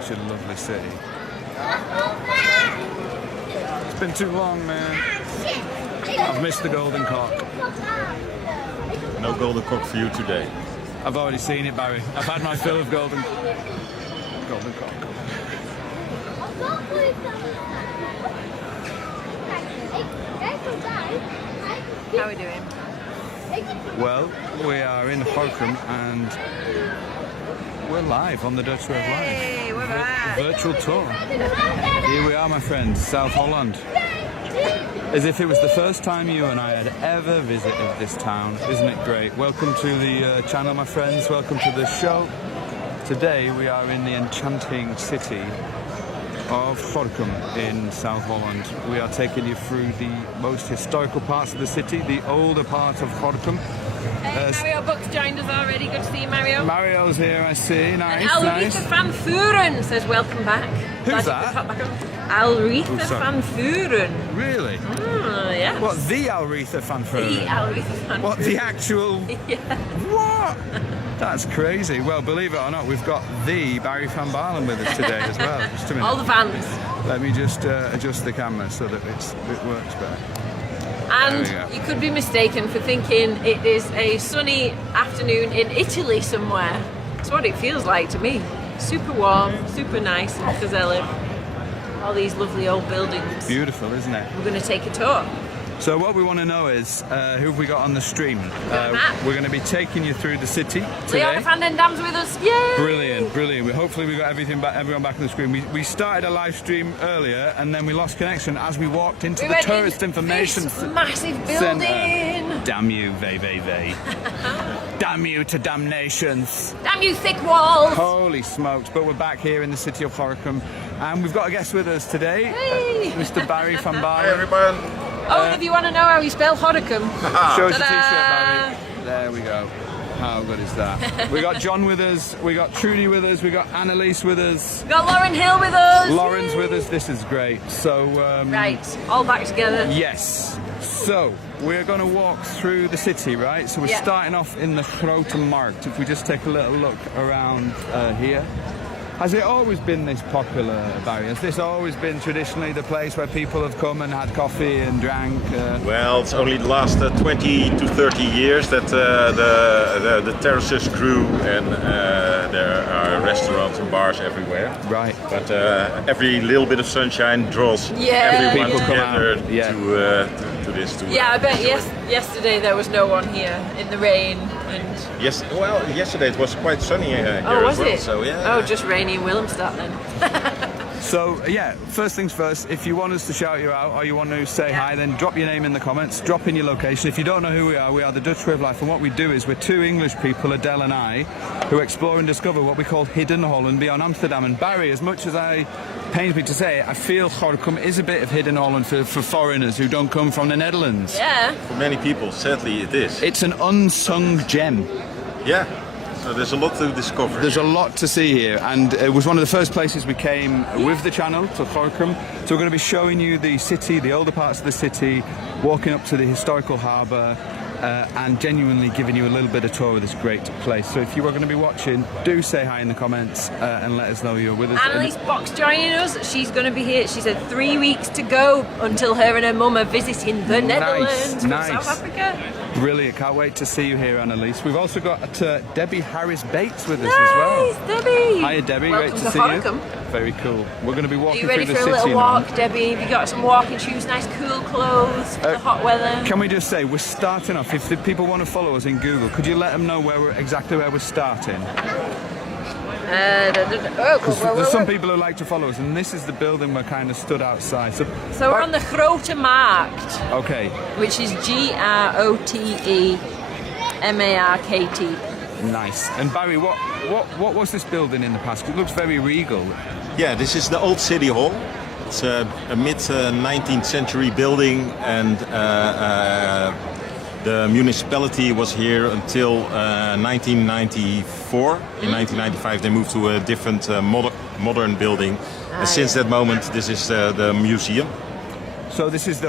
such a lovely city. It's been too long, man. I've missed the golden cock. No golden cock for you today. I've already seen it, Barry. I've had my fill of golden cock. How are we doing? Well, we are in Gorinchem and we're live on the Dutch Way of Life. Hey, we're back. Virtual tour. Here we are, my friends, South Holland. As if it was the first time you and I had ever visited this town. Isn't it great? Welcome to the channel, my friends. Welcome to the show. Today we are in the enchanting city of Gorinchem in South Holland. We are taking you through the most historical parts of the city, the older part of Gorinchem. Hey, Mario Buck's joined us already. Good to see you, Mario. Mario's here, I see. Nice, and nice. Alretha van Vuren says welcome back. Who's that? Alretha van Vuren. Really? Yes. What, the Alretha van Vuren? The Alretha van Vuren. What, the actual... Yeah. What? That's crazy. Well, believe it or not, we've got the Barry van Baalen with us today as well. Just a minute. All the fans. Let me just adjust the camera so that it works better. And you could be mistaken for thinking it is a sunny afternoon in Italy somewhere. That's what it feels like to me. Super warm, super nice in Gazelle. All these lovely old buildings. Beautiful, isn't it? We're going to take a tour. So what we want to know is, who have we got on the stream? We're going to be taking you through the city today. Leona van den Dam's with us. Yay! Brilliant, brilliant. Hopefully we got everyone back on the screen. We started a live stream earlier and then we lost connection as we walked into the tourist information massive building. Center. Damn you, vey. Damn you to damnations. Damn you, thick walls. Holy smokes. But we're back here in the city of Gorinchem and we've got a guest with us today. Hey. Mr. Barry van Baalen. Hi everyone. Oh, if you want to know how you spell Gorinchem. Show us your t-shirt, Barry. There we go. How good is that? We got John with us, we got Trudy with us, we got Annalise with us. We got Lauren Hill with us. Lauren's with us. This is great. So right, all back together. Yes. So we're going to walk through the city, right? So we're starting off in the Grote Markt. If we just take a little look around here. Has it always been this popular, Barry? Has this always been traditionally the place where people have come and had coffee and drank? Well, it's only the last 20 to 30 years that the terraces grew and there are restaurants and bars everywhere. Right. But every little bit of sunshine draws everyone people together come out. to this. I bet yesterday there was no one here in the rain. And Yes. Well, yesterday it was quite sunny here was as well. it? So yeah. Oh, just rainy in Willemstad then. So yeah, first things first, if you want us to shout you out or you want to say hi, then drop your name in the comments, drop in your location. If you don't know who we are the Dutch Way of Life, and what we do is we're two English people, Adele and I, who explore and discover what we call hidden Holland beyond Amsterdam. And Barry, as much as pains me to say it, I feel Gorinchem is a bit of hidden Holland for foreigners who don't come from the Netherlands. Yeah. For many people, sadly it is. It's an unsung gem. Yeah. So there's a lot to discover. There's a lot to see here, and it was one of the first places we came with the channel to Gorinchem. So we're going to be showing you the city, the older parts of the city, walking up to the historical harbour, and genuinely giving you a little bit of tour of this great place. So if you are going to be watching, do say hi in the comments and let us know you're with us. Annalise Box joining us. She's going to be here. She said 3 weeks to go until her and her mum are visiting the Netherlands from South Africa. Brilliant. Can't wait to see you here, Annalise. We've also got Debbie Harris-Bates with us as well. Nice, Debbie. Hiya, Debbie. Welcome great to see Gorinchem. you. Very cool. We're going to be walking through the city. Are you ready for a little walk, Debbie? Have you got some walking shoes, nice cool clothes for the hot weather? Can we just say, we're starting off, if the people want to follow us in Google, could you let them know exactly where we're starting? There's some people who like to follow us, and this is the building we're kind of stood outside. So we're on the Grote Markt. Okay. Which is GROTEMARKT. Nice. And Barry, what was this building in the past? It looks very regal. Yeah, this is the old city hall. It's a mid-19th century building, and the municipality was here until 1994. In 1995 they moved to a different modern building. And since that moment this is the museum. So is this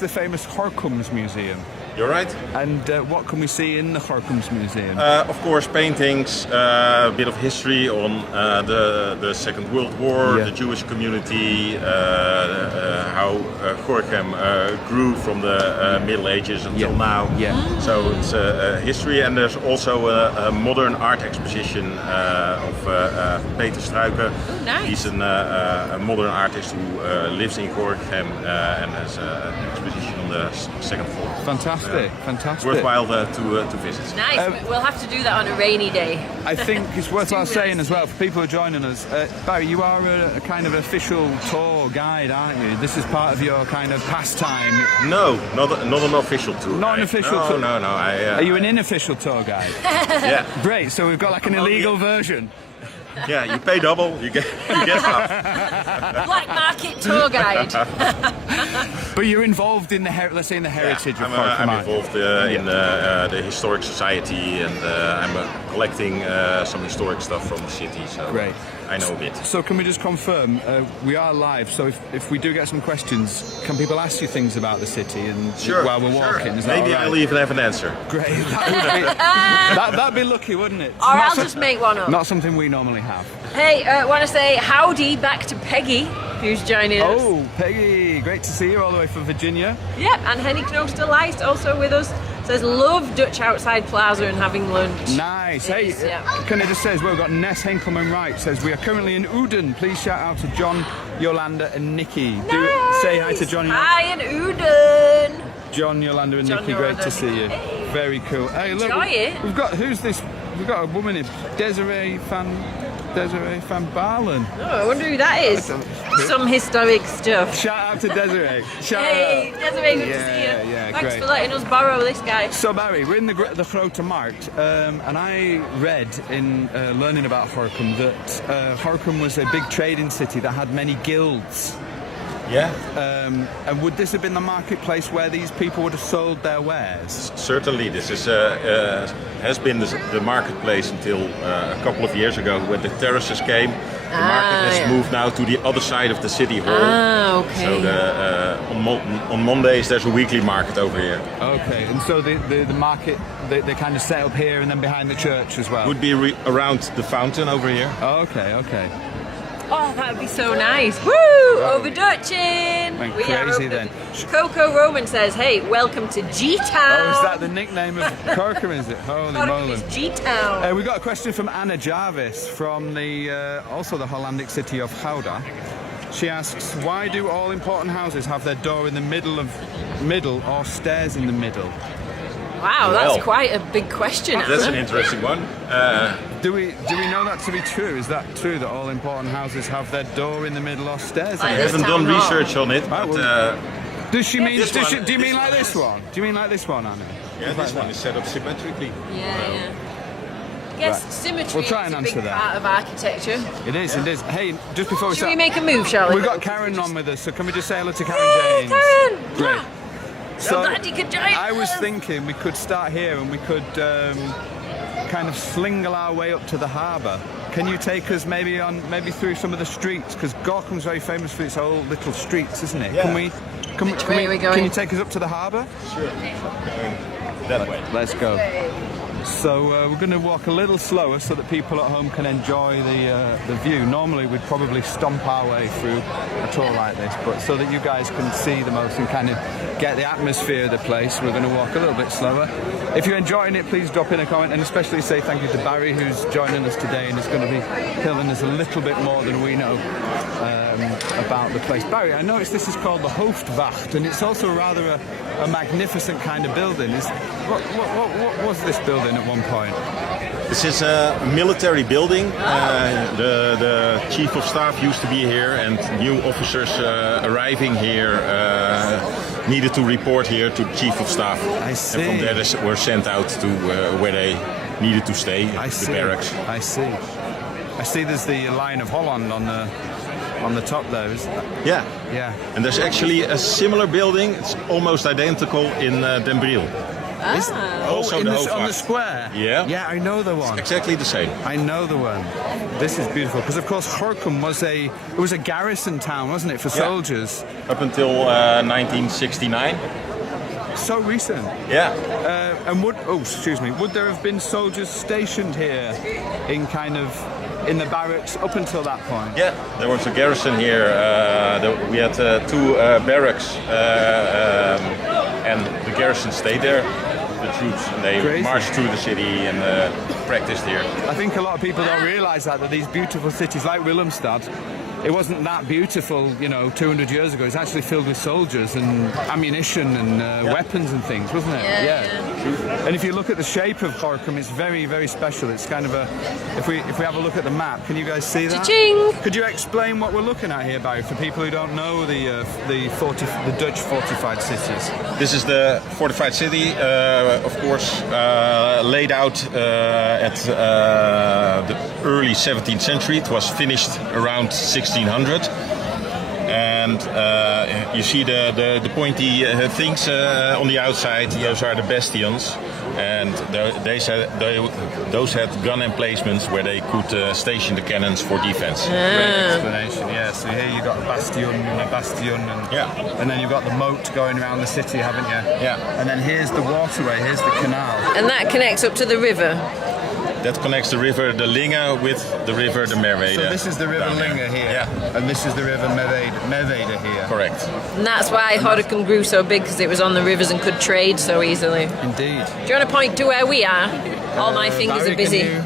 the famous Gorinchem Museum? You're right. And what can we see in the Gorinchem Museum? Of course, paintings, a bit of history on the Second World War, the Jewish community, how Gorinchem grew from the Middle Ages until now. So it's history, and there's also a modern art exposition of Peter Struiken. Oh, nice. He's a modern artist who lives in Gorinchem and has an exposition on the second floor. Fantastic, fantastic. Worthwhile to visit. Nice. We'll have to do that on a rainy day. I think it's worthwhile saying as well, for people who are joining us, Barry, you are a kind of official tour guide, aren't you? This is part of your kind of pastime. No, not an official tour. Not an official tour? No. Are you an unofficial tour guide? Yeah. Great, so we've got like an illegal version. Yeah, you pay double, you get half. Black market tour guide. But you're involved in the let's say in the heritage of I'm Gorinchem. involved in the historic society, and I'm collecting some historic stuff from the city. So Great. I know a bit. So can we just confirm, we are live, so if we do get some questions, can people ask you things about the city and while we're walking? Is that Maybe all right? I'll even have an answer. Great. That'd be lucky, wouldn't it? Or I'll just make one up. Not something we normally have. Hey, want to say howdy back to Peggy, who's joining us. Oh, Peggy, great to see you all the way from Virginia. Yep, and Henny Knoosterlijst also with us. Says, love Dutch outside plaza and having lunch. Nice. Hey, can I just say as well, we've got Ness Henkelman Wright says, we are currently in Uden. Please shout out to John, Yolanda and Nikki. Nice. Do say hi to John. Hi in Uden. John, Yolanda and Nikki, great to see you. Hey. Very cool. Hey, look, Enjoy it. we've got, who's this? We've got a woman in Desiree van Baalen. Oh, I wonder who that is. Some historic stuff. Shout out to Desiree. Hey, Desiree, good to see you. Yeah, Thanks great. for letting us borrow this guy. So Barry, we're in the Grote Markt, and I read in learning about Gorinchem that Gorinchem was a big trading city that had many guilds. Yeah. And would this have been the marketplace where these people would have sold their wares? Certainly, this is has been the marketplace until a couple of years ago when the terraces came. The market has moved now to the other side of the city hall. Ah, okay. So on Mondays there's a weekly market over here. Okay, and so the market, they kind of set up here and then behind the church as well? Would be around the fountain over here. Okay. Oh, that would be so nice. Woo! Over Dutchin! Went We are crazy over then. Coco Roman says, hey, welcome to G-Town. Oh, is that the nickname of Gorinchem, is it? Holy moly. It's G-Town. We got a question from Anna Jarvis from the also the Hollandic city of Gouda. She asks, why do all important houses have their door in the middle or stairs in the middle? Wow, that's quite a big question. That's an interesting one. Do we know that to be true? Is that true that all important houses have their door in the middle or stairs in I the middle? haven't done research on it, but Does she mean? Do you mean like this this one? Do you mean like this one, Anna? yeah, this one is set up symmetrically. Yeah. I guess Right. symmetry We'll try and is a big answer that. part of architecture. It is. Hey, just before we Should start, we make a move, Charlie? we've got Karen on with us, so can we just say hello to Karen Hey, James? Karen! Great. So glad you could join I was us. thinking we could start here and we could kind of slingle our way up to the harbour. Can you take us maybe through some of the streets? Because Gorinchem is very famous for its old little streets, isn't it? Yeah. Which way are we going? Can you take us up to the harbour? Sure. That way. Let's go. So we're going to walk a little slower so that people at home can enjoy the view. Normally we'd probably stomp our way through a tour like this, but so that you guys can see the most and kind of get the atmosphere of the place, we're going to walk a little bit slower. If you're enjoying it, please drop in a comment, and especially say thank you to Barry, who's joining us today and is going to be telling us a little bit more than we know about the place. Barry, I noticed this is called the Hoofdwacht, and it's also rather a magnificent kind of building. What was this building at one point? This is a military building. The chief of staff used to be here, and new officers arriving here needed to report here to the chief of staff. I see. And from there they were sent out to where they needed to stay, the barracks. I see. I see there's the Lion of Holland on the top there, isn't there? Yeah. Yeah. And there's actually a similar building. It's almost identical in Den Briel. Also the on the Hoofdwacht. square? Yeah. Yeah, I know the one. Exactly the same. I know the one. This is beautiful because, of course, Gorinchem was a garrison town, wasn't it, for soldiers? Up until 1969. So recent. Yeah. And would there have been soldiers stationed here in the barracks up until that point? Yeah, there was a garrison here. We had 2 barracks, and the garrison stayed there. The troops, and they Crazy. marched through the city and practiced here. I think a lot of people don't realise that these beautiful cities like Willemstad, it wasn't that beautiful, 200 years ago. It's actually filled with soldiers and ammunition and weapons and things, wasn't it? Yeah. And if you look at the shape of Gorinchem, it's very, very special. It's kind of a. If we have a look at the map, can you guys see that? Cha-ching! Could you explain what we're looking at here, Barry, for people who don't know the Dutch fortified cities? This is the fortified city, of course, laid out at the early 17th century. It was finished around 1600. And you see the pointy things on the outside. Those are the bastions, and those had gun emplacements where they could station the cannons for defense. Great explanation. Yeah. So here you got a bastion, and then you've got the moat going around the city, haven't you? Yeah. And then here's the waterway. Here's the canal. And that connects up to the river. That connects the river the Linge with the river the Merwede. So this is the river down there. Linge here, Yeah. and this is the river Merwede here. Correct. And that's why Gorinchem grew so big, because it was on the rivers and could trade so easily. Indeed. Do you want to point to where we are? All my fingers Barry, are busy. can you-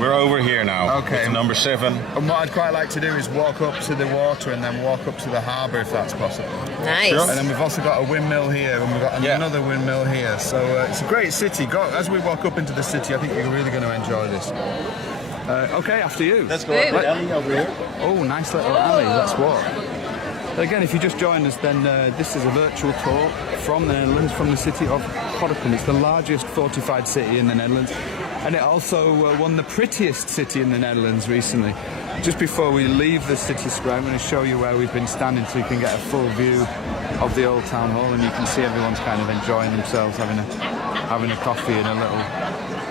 We're over here now. Okay. With number 7. And what I'd quite like to do is walk up to the water and then walk up to the harbour if that's possible. Nice. Sure. And then we've also got a windmill here, and we've got Yeah. another windmill here. So it's a great city. As we walk up into the city, I think you're really going to enjoy this. Okay, after you. Let's go Hey. up the alley over here. Oh, nice little alley. Let's walk. Again, if you just joined us, then this is a virtual tour from the Netherlands, from the city of Gorinchem. It's the largest fortified city in the Netherlands, and it also won the prettiest city in the Netherlands recently. Just before we leave the city square, I'm going to show you where we've been standing so you can get a full view of the old town hall, and you can see everyone's kind of enjoying themselves, having a coffee and a little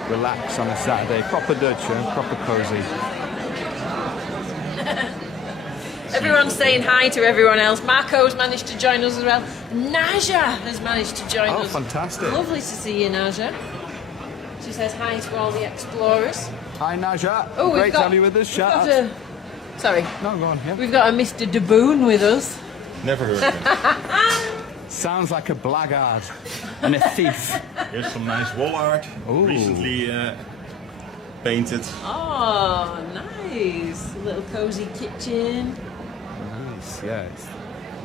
relax on a Saturday. Proper Dutch, proper cosy. Everyone's saying hi to everyone else. Marco's managed to join us as well. Naja has managed to join us. Oh, fantastic. Lovely to see you, Naja. She says hi to all the explorers. Hi, Naja. Oh, Great to have you with us. we've got Shout out. Sorry. No, go on. Yeah. We've got a Mr. De Boon with us. Never heard of it. Sounds like a blackguard and a thief. Here's some nice wall art. Ooh. Recently painted. Oh, nice. A little cozy kitchen. Nice, yes.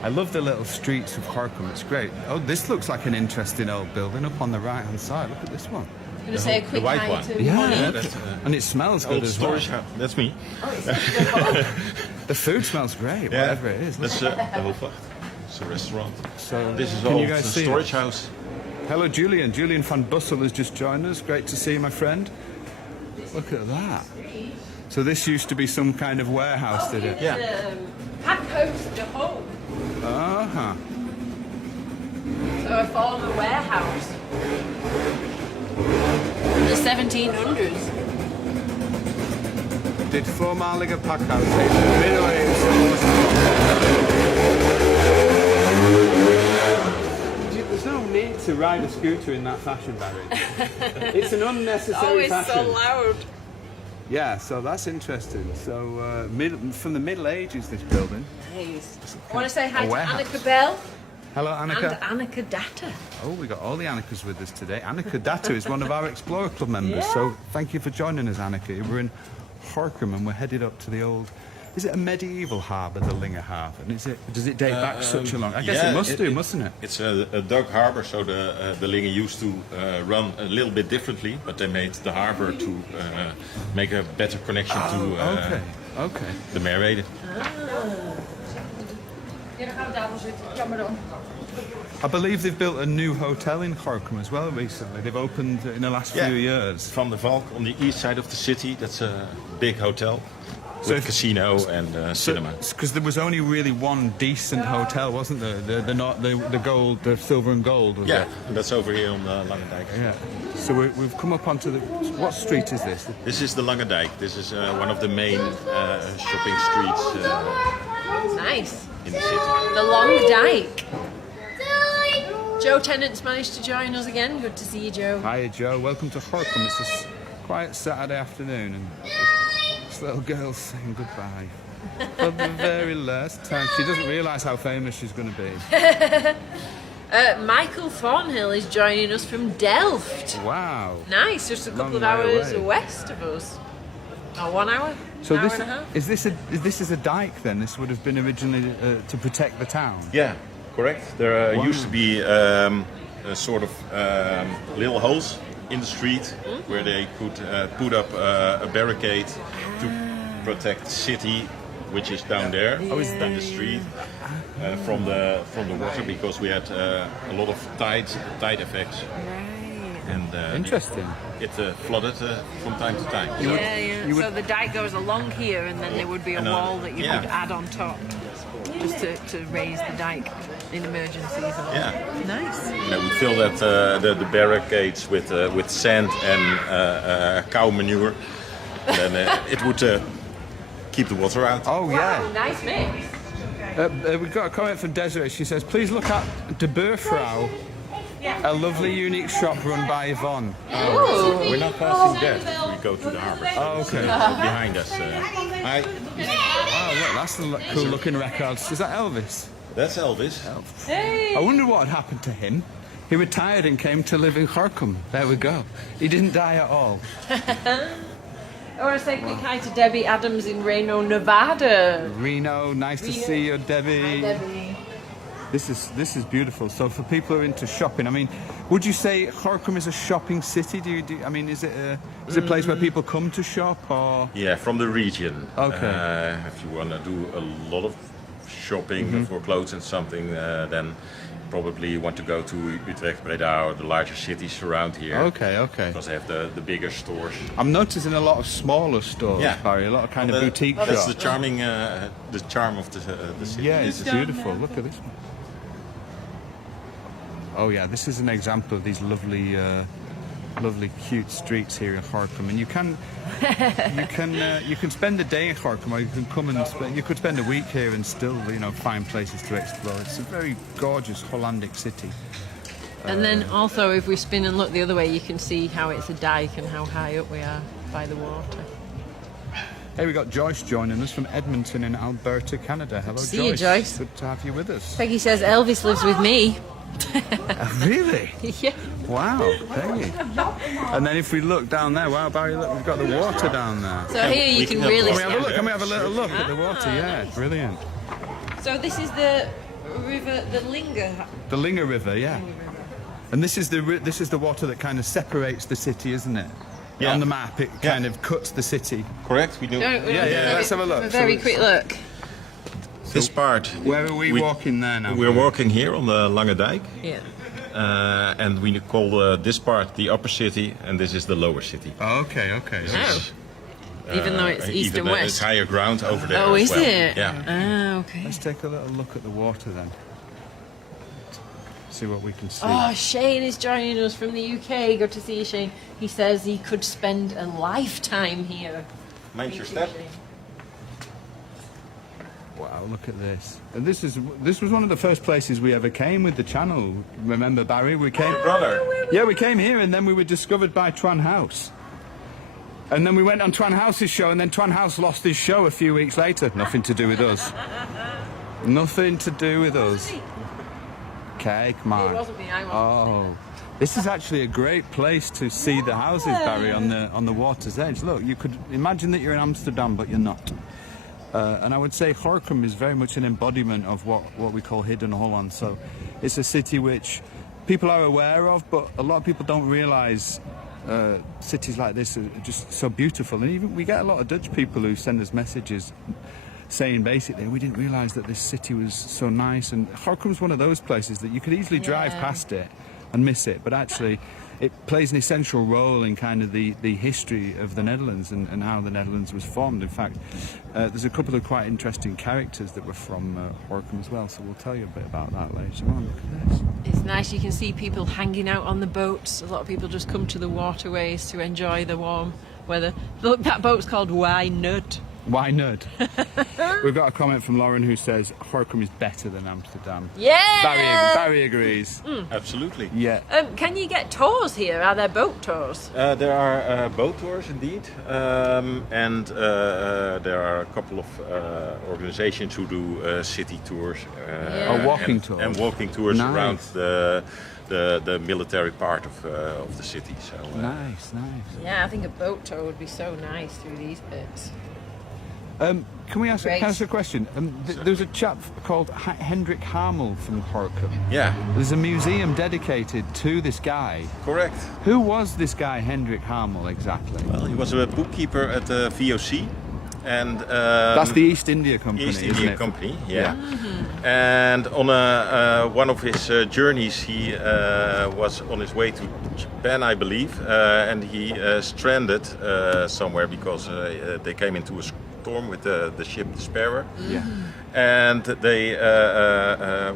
I love the little streets of Gorinchem. It's great. Oh, this looks like an interesting old building up on the right-hand side. Look at this one. I'm going to say a quick white hi one. to Yeah, Monique. That's and it smells good old as well. storage house. That's me. The food smells great, whatever it is. That's the Hoofdwacht. It's a restaurant. So, This is can old you guys see storage it? house. Hello, Julian. Julian van Bussel has just joined us. Great to see you, my friend. Look at that. So this used to be some kind of warehouse, did it? Yeah. Packhouse de Home. Uh-huh. So a former warehouse. In the 1700s. Dit voormalige pakhuis heeft de middeleeuwse oorsprong. There's no need to ride a scooter in that fashion, Barry. It's an unnecessary Always fashion. so loud. Yeah, so that's interesting. So from the Middle Ages, this building. Nice. I want to say hi A to warehouse. Annika Bell Hello, Annika. and Annika Datta. Oh, we got all the Annikas with us today. Annika Datta is one of our Explorer Club members, Yeah. so thank you for joining us, Annika. We're in Gorinchem and we're headed up to the old. Is it a medieval harbour, the Linge Harbour? And does it date back such a long? I guess yeah, it must do, mustn't it? It's a dug harbor, so the Linge used to run a little bit differently, but they made the harbor to make a better connection to Okay. the Merwede. I believe they've built a new hotel in Gorinchem as well recently. They've opened in the last few years. Van der Valk on the east side of the city. That's a big hotel with casino and cinema. Because there was only really one decent hotel, wasn't there? The gold, the silver and gold. Was Yeah, it? and that's over here on the Lange Dijk. Yeah. So we've come up onto the. What street is this? This is the Lange Dijk. This is one of the main shopping streets Nice. in the city. The Long Dyke. Joe Tennant's managed to join us again. Good to see you, Joe. Hiya, Joe. Welcome to Gorinchem. It's a quiet Saturday afternoon, and this little girl's saying goodbye for the very last time. She doesn't realise how famous she's going to be. Michael Thornhill is joining us from Delft. Wow. Nice, just a couple of Long way hours away. west of us. Oh, 1 hour? So hour this and a half? is this is a dike then? This would have been originally to protect the town. Yeah, correct. There used to be a sort of little holes in the street where they could put up a barricade to protect the city, which is down there in the street, from the water, because we had a lot of tide effects. And Interesting. it flooded from time to time. So the dike goes along here, and then there would be a wall that you could add on top, just to raise the dike in emergencies. Yeah. Nice. And we fill that the barricades with sand and cow manure. And then it would keep the water out. Oh yeah. Nice mix. We've got a comment from Desiree. She says, "Please look at De Boerfrau, a lovely, unique shop run by Yvonne." We're not passing that. We go to the harbour. Oh, okay. Behind us. Oh, look, that's the cool-looking records. Is that Elvis? That's Elvis. Hey. I wonder what had happened to him. He retired and came to live in Gorinchem. There we go. He didn't die at all. I want to say quick hi to Debbie Adams in Reno, Nevada. Reno, nice to see you, Debbie. Hi, Debbie. This is beautiful. So for people who are into shopping, I mean, would you say Gorinchem is a shopping city? I mean, is it a place where people come to shop, or? Yeah, from the region. Okay. If you want to do a lot of shopping for clothes and something, then probably you want to go to Utrecht, Breda, or the larger cities around here. Okay. Because they have the bigger stores. I'm noticing a lot of smaller stores, Yeah. Barry, a lot of kind of boutique shops. That's the charm of the city. Yeah, it's beautiful. Look at this one. Oh yeah, this is an example of these lovely, cute streets here in Gorinchem, and you can spend a day in Gorinchem, or you can come and you could spend a week here and still, find places to explore. It's a very gorgeous Hollandic city. And then also, if we spin and look the other way, you can see how it's a dike and how high up we are by the water. Hey, we got Joyce joining us from Edmonton in Alberta, Canada. Hello, See you, Joyce. Good to have you with us. Peggy says Elvis lives with me. Really? Yeah. Wow, Peggy. And then if we look down there, wow, Barry, look, we've got the water down there. So here you can really Can we have a see. look? Can we have a little look at the water? Yeah, brilliant. So this is the river, the Linger. The Linger River, yeah. And this is the water that kind of separates the city, isn't it? Yeah. On the map, it kind of cuts the city. Correct? We do. Yeah. Let's have a look. A very quick look. This part. Where are we walking there now? We're walking here on the Lange Dijk. Yeah. And we call this part the upper city, and this is the lower city. Oh, okay. Oh. Even though it's east and west. It's higher ground over there. Oh, as is well. it? Yeah. Ah, okay. Let's take a little look at the water then. See what we can see. Oh, Shane is joining us from the UK. Good to see you, Shane. He says he could spend a lifetime here. Mind your step. Wow, look at this. And this was one of the first places we ever came with the channel. Remember, Barry? We came. Brother. Yeah, we came here, and then we were discovered by Twan House. And then we went on Twan House's show, and then Twan House lost his show a few weeks later. Nothing to do with us. Nothing to do with us. Okay, come on. It wasn't me, I wasn't. Oh, this is actually a great place to see the houses, Barry, on the water's edge. Look, you could imagine that you're in Amsterdam, but you're not. And I would say Gorinchem is very much an embodiment of what we call hidden Holland. So it's a city which people are aware of, but a lot of people don't realise cities like this are just so beautiful. And even we get a lot of Dutch people who send us messages saying basically, we didn't realise that this city was so nice. And Gorinchem is one of those places that you could easily drive past it and miss it, but actually it plays an essential role in kind of the history of the Netherlands and how the Netherlands was formed. In fact, there's a couple of quite interesting characters that were from Gorinchem as well, so we'll tell you a bit about that later on. Look at this. It's nice, you can see people hanging out on the boats. A lot of people just come to the waterways to enjoy the warm weather. Look, that boat's called Why Nut. Why not? We've got a comment from Lauren who says Gorinchem is better than Amsterdam. Yeah! Barry agrees. Absolutely. Yeah. Can you get tours here? Are there boat tours? There are boat tours indeed, and there are a couple of organizations who do city tours. Walking tours. And walking tours Nice. around the military part of the city. So Nice. Yeah, I think a boat tour would be so nice through these bits. Can we ask, Great. can I ask a question? There's a chap called Hendrik Hamel from Gorinchem. yeah, There's a museum dedicated to this guy. correct. Who was this guy, Hendrik Hamel, exactly? Well, he was a bookkeeper at the VOC, and That's the East India Company, East isn't India it? Company, yeah. And on one of his journeys, he was on his way to Japan, I believe, and he stranded somewhere because they came into a storm with the ship Despairer. Yeah. And they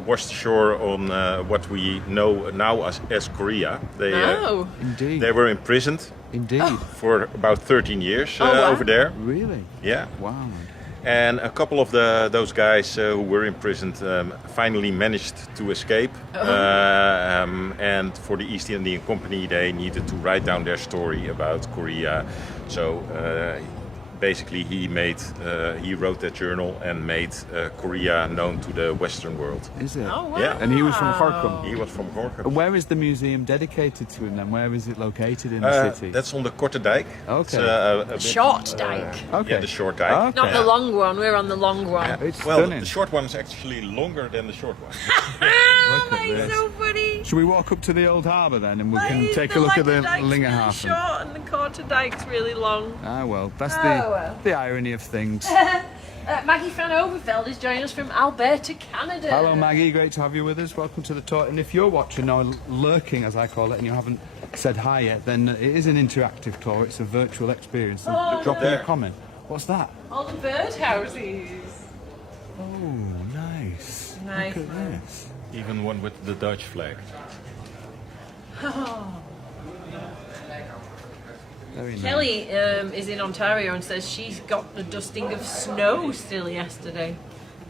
washed ashore on what we know now as Korea. Oh, Indeed. They were imprisoned Indeed. for about 13 years wow. over there. Really? Yeah. Wow. And a couple of those guys who were imprisoned finally managed to escape. And for the East Indian Company, they needed to write down their story about Korea. So basically, he wrote that journal and made Korea known to the Western world. Is it? oh wow. Yeah. And he was from Gorinchem. He was from Gorinchem. Where is the museum dedicated to him then? Where is it located in the city? That's on the Korte Dijk. Okay. It's, a bit, Short dike. Okay. Yeah, the short dike. Okay. Not the long one, we're on the long one. It's Well, stunning. the short one is actually longer than the short one. Oh, Look at that is this. so funny. Should we walk up to the old harbour then and we Why can is take the a look at the Dike's really Lingerhafen? short and the Korte Dike's really long. Ah well, that's well. the irony of things. Maggie van Overveld is joining us from Alberta, Canada. Hello Maggie, great to have you with us. Welcome to the tour. And if you're watching or lurking as I call it and you haven't said hi yet, then it is an interactive tour. It's a virtual experience. So drop in a comment. What's that? All the birdhouses. Oh, nice. Nice. Look at this. Even one with the Dutch flag. Very nice. Kelly is in Ontario and says she's got the dusting of snow still yesterday.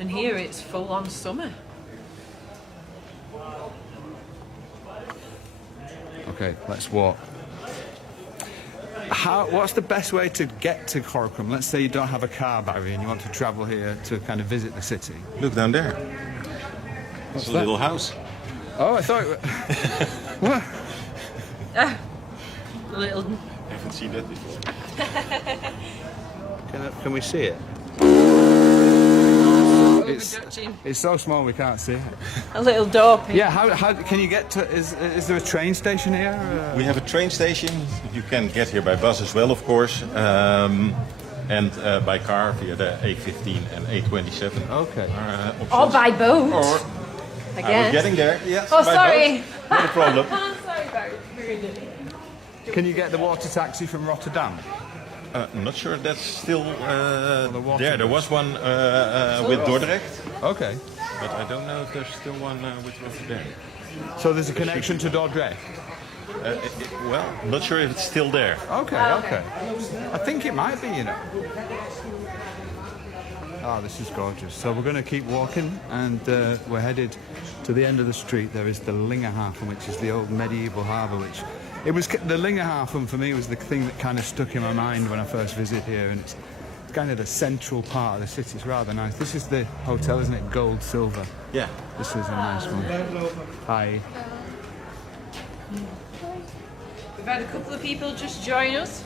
And here it's full on summer. Okay, let's walk. What's the best way to get to Gorinchem? Let's say you don't have a car, Barry, and you want to travel here to kind of visit the city. Look down there. It's a that? little house. Oh, I thought... What? A little. I haven't seen that before. Can we see it? Overdutching. It's so small we can't see it. A little door pin. Yeah, how can you get to... Is there a train station here? We have a train station. You can get here by bus as well, of course. And by car via the A15 and A27. Okay. Or by boat. Or Again. we're getting there. Yes. Oh, by sorry. boat. Not a problem. Sorry, Barry. Can you get the water taxi from Rotterdam? I'm not sure that's still the water there. There was one with Dordrecht, Okay. but I don't know if there's still one with Rotterdam. So there's a connection to Dordrecht? Well, I'm not sure if it's still there. Okay. I think it might be, you know. Oh, this is gorgeous. So we're going to keep walking and we're headed to the end of the street. There is the Lingerhafen, which is the old medieval harbour, which... It was the Lingerhafen for me was the thing that kind of stuck in my mind when I first visited here, and it's kind of the central part of the city. It's rather nice. This is the hotel, isn't it? Gold, silver. Yeah. This is a nice one. Hi. We've had a couple of people just join us.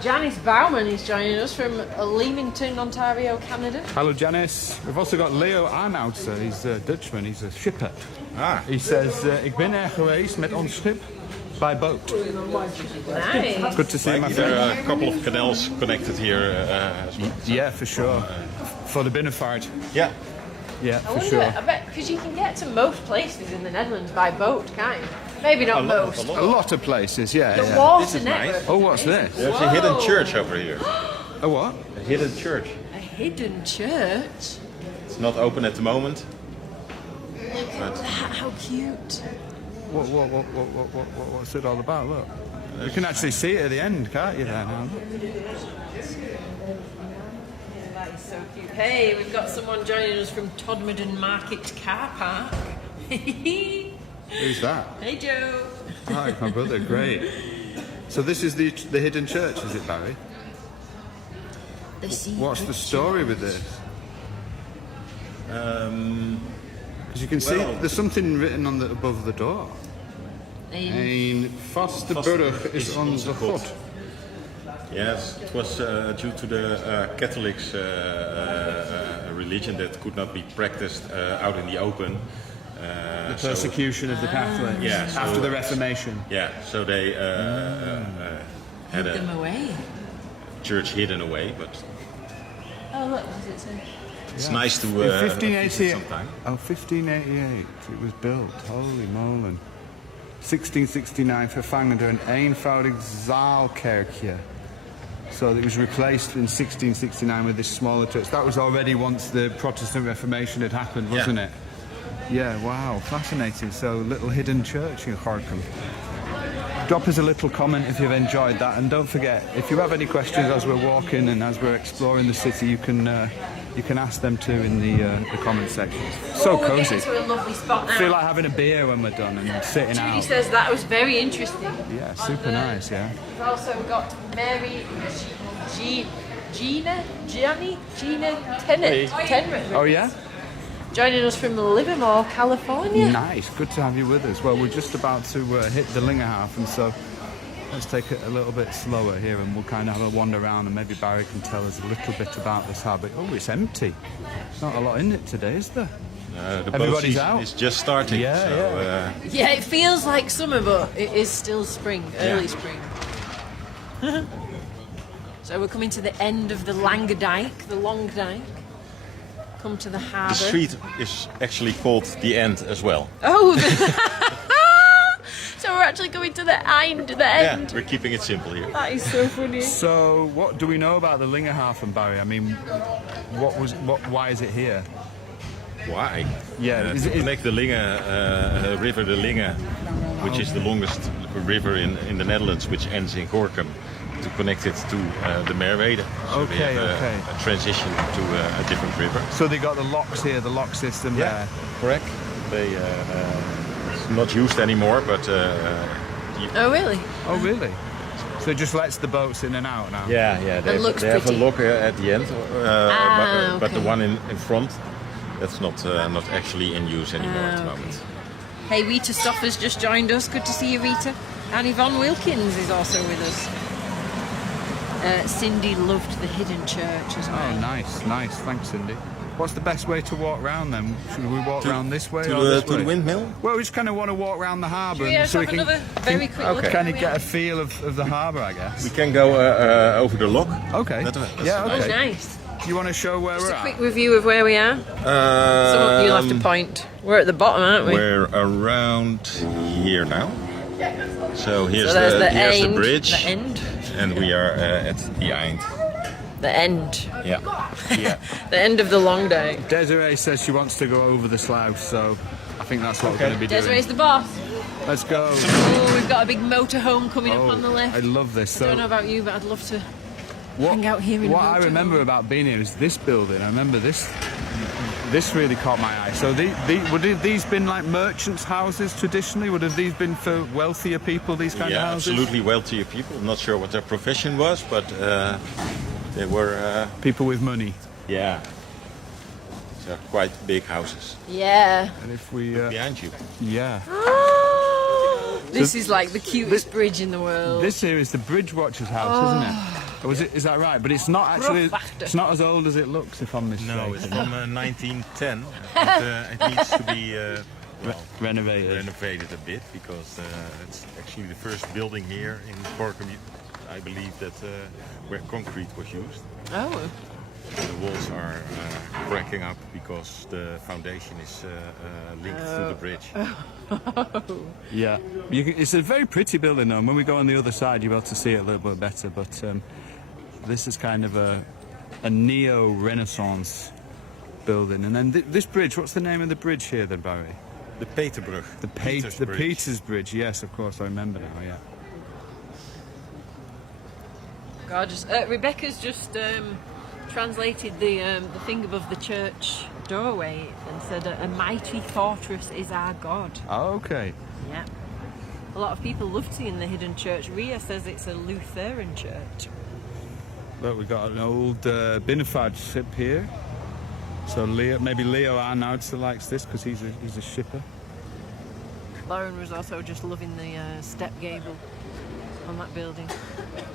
Janice Bauman is joining us from Leamington, Ontario, Canada. Hello, Janice. We've also got Leo Arnoudser. He's a Dutchman. He's a shipper. Ah. He says, ik ben er geweest met ons schip by boat. Nice. Good to see you, my There friend. are a couple of canals connected here as well. Yeah, for sure. For the binnenvaart. Yeah. Yeah, I for wonder, sure. I bet, because you can get to most places in the Netherlands by boat, can't you? Maybe not most. A lot of places, yeah. The yeah. water is network. nice. Oh, what's this? There's a hidden church over here. A what? A hidden church. A hidden church. It's not open at the moment. Look at that, how cute. What's it all about? Look. You can actually see it at the end, can't you, there now? So cute. Hey, we've got someone joining us from Todmorden Market Car Park. Who's that? Hey, Joe. Hi, my brother. Great. So this is the hidden church, is it, Barry? What's the story with this? Because you can see there's something written on above the door. Een vaste burg is onze God. Yes, it was due to the Catholics' religion that could not be practiced out in the open. The persecution of the Catholics after the Reformation. Yeah, so they had them a away. church hidden away, but Oh, look, what does it say? it's nice to In visit 1588. sometime. Oh, 1588 it was built. Holy molen. 1669 vervangen door een eenvoudig zaalkerkje. So it was replaced in 1669 with this smaller church. That was already once the Protestant Reformation had happened, wasn't it? Yeah, wow, fascinating. So, little hidden church in Gorinchem. Drop us a little comment if you've enjoyed that, and don't forget, if you have any questions as we're walking and as we're exploring the city, you can ask them too in the comment section. So We're cosy. getting to a lovely spot now. Feel like having a beer when we're done and sitting Judy out. says that was very interesting. Yeah, super nice. Yeah. We've also got Mary Gina Tenret. Oh yeah. Joining us from Livermore, California. Nice, good to have you with us. Well, we're just about to hit the Lingerhafen, and so let's take it a little bit slower here, and we'll kind of have a wander around, and maybe Barry can tell us a little bit about this harbour. Oh, it's empty. Not a lot in it today, is there? The Everybody's boat season out. is just starting. Yeah, so, Yeah, it feels like summer, but it is still spring, early spring. So we're coming to the end of the Lange Dike, the Long Dike. Come to the harbour. The street is actually called the End as well. Oh, so we're actually going to the end, the end. Yeah, we're keeping it simple here. That is so funny. So, what do we know about the Lingerhafen, Barry? I mean, why is it here? Why? Yeah, To connect the Linge river, the Linge, which is the longest river in the Netherlands, which ends in Gorinchem, to connect it to the Merwede. So Okay, they have okay. a transition to a different river. So they got the locks here, the lock system there. Correct. They it's not used anymore, but Oh, really? Oh, really? So it just lets the boats in and out now? yeah. They looks have a pretty. lock at the end, but the okay. one in front, that's not actually in use anymore at the moment. Hey, Rita Stoffer's just joined us. Good to see you, Rita. And Yvonne Wilkins is also with us. Cindy loved the hidden church as well. Oh, nice. Thanks, Cindy. What's the best way to walk round then? Should we walk round this way or this To way? the windmill? Well, we just kind of want to walk round the harbour Should we have can another very quick look? kind of get a feel of the harbour, I guess. We can go over the lock. Okay. That's Yeah, Oh, okay. nice. You want to show where Just we're a quick at? review of where we are. So you'll have to point. We're at the bottom, aren't we? We're around here now. So here's So there's the here's end, the bridge, the end. and we are at the end. The end. Yeah. The end of the long day. Desiree says she wants to go over the Slough, so I think that's what we're going to be doing. Desiree's the boss. Let's go. Oh, we've got a big motorhome coming up on the left. I love this. I don't know about you, but I'd love to hang out here in What a I motorhome. remember about being here is this building. I remember this really caught my eye. So would these been like merchants' houses traditionally? Would have these been for wealthier people, these kind of houses? Absolutely wealthier people. I'm not sure what their profession was, but they were. People with money. Yeah. They're quite big houses. Yeah. And if we... Behind you. yeah. This is like the cutest bridge in the world. This here is the bridge watcher's house, isn't it? Or is that right? But it's not actually... Rough It's not as old as it looks, if I'm mistaken. No, it's from 1910. But, it needs to be Renovated. renovated a bit because it's actually the first building here in Gorinchem, I believe, that where concrete was used. Oh. The walls are cracking up because the foundation is linked to the bridge. Yeah. It's a very pretty building, though. And when we go on the other side, you'll be able to see it a little bit better. But this is kind of a neo-Renaissance building. And then this bridge, what's the name of the bridge here then, Barry? The Peterbrug. The Peters Bridge, yes, of course, I remember now, yeah. Gorgeous. Rebecca's just translated the thing above the church doorway and said, "A mighty fortress is our God." Oh, okay. Yeah. A lot of people love seeing the hidden church. Ria says it's a Lutheran church. Look, we've got an old Binefad ship here. So maybe Leo Arnoudse likes this because he's a shipper. Lauren was also just loving the step gable on that building,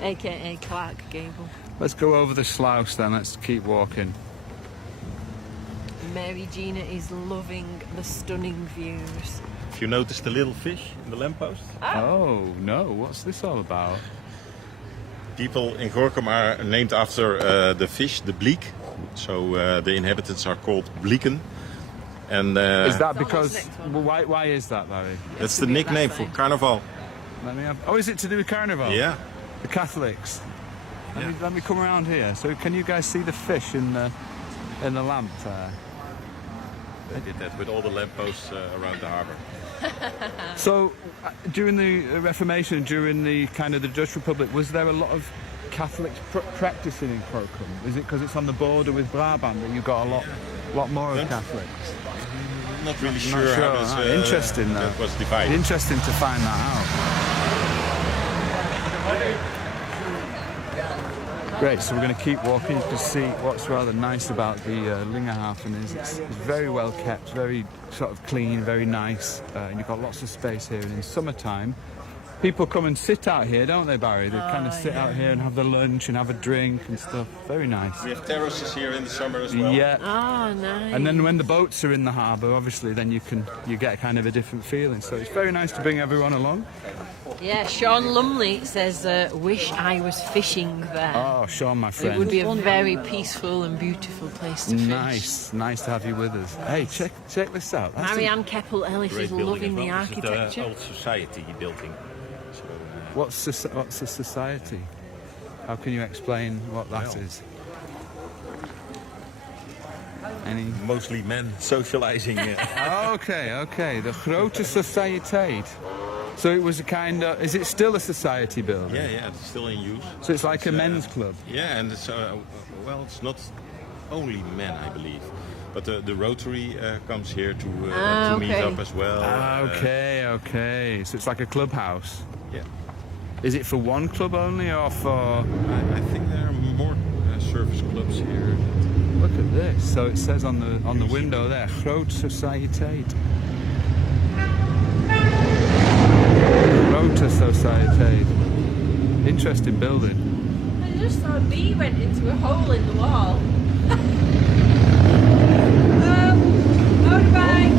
aka Clark Gable. Let's go over the Sluice then. Let's keep walking. Mary Gina is loving the stunning views. If you notice the little fish in the lamppost? Oh no, what's this all about? People in Gorinchem are named after the fish, the bleak. So the inhabitants are called Blieken. And is that because why is that, Larry? That's the nickname for Carnival. Oh, is it to do with Carnival? Yeah. The Catholics. Let me come around here. So can you guys see the fish in the lamp there? They did that with all the lampposts around the harbour. So during the Reformation, during the kind of the Dutch Republic, was there a lot of Catholics practicing in Gorinchem? Is it because it's on the border with Brabant that you got a lot more of Catholics? Not really sure how this, interesting though. That was divided. Interesting to find that out. Great, so we're going to keep walking to see what's rather nice about the Lingerhaven is it's very well kept, very sort of clean, very nice, and you've got lots of space here. And in summertime, people come and sit out here, don't they, Barry? They kind of sit out here and have their lunch and have a drink and stuff. Very nice. We have terraces here in the summer as well. Yeah. Oh, nice. And then when the boats are in the harbour, obviously, then you get kind of a different feeling. So it's very nice to bring everyone along. Yeah, Sean Lumley says, "Wish I was fishing there." Oh, Sean, my friend. It would be a very peaceful and beautiful place to fish. Nice to have you with us. Hey, check this out. Marianne Keppel-Ellis is loving the architecture. The old society building. So, what's a society? How can you explain what that is? Any? Mostly men socializing. Okay. The Grote Sociëteit. So it was a kind of... Is it still a society building? Yeah, it's still in use. So it's like a men's club? Yeah, and it's, it's not only men, I believe. But the Rotary comes here to meet up as well. Okay. So it's like a clubhouse? Yeah. Is it for one club only or for... I think there are more service clubs here. Look at this. So it says on the window there, Grote Sociëteit. Grote Sociëteit. Interesting building. I just saw a bee went into a hole in the wall. Motorbike.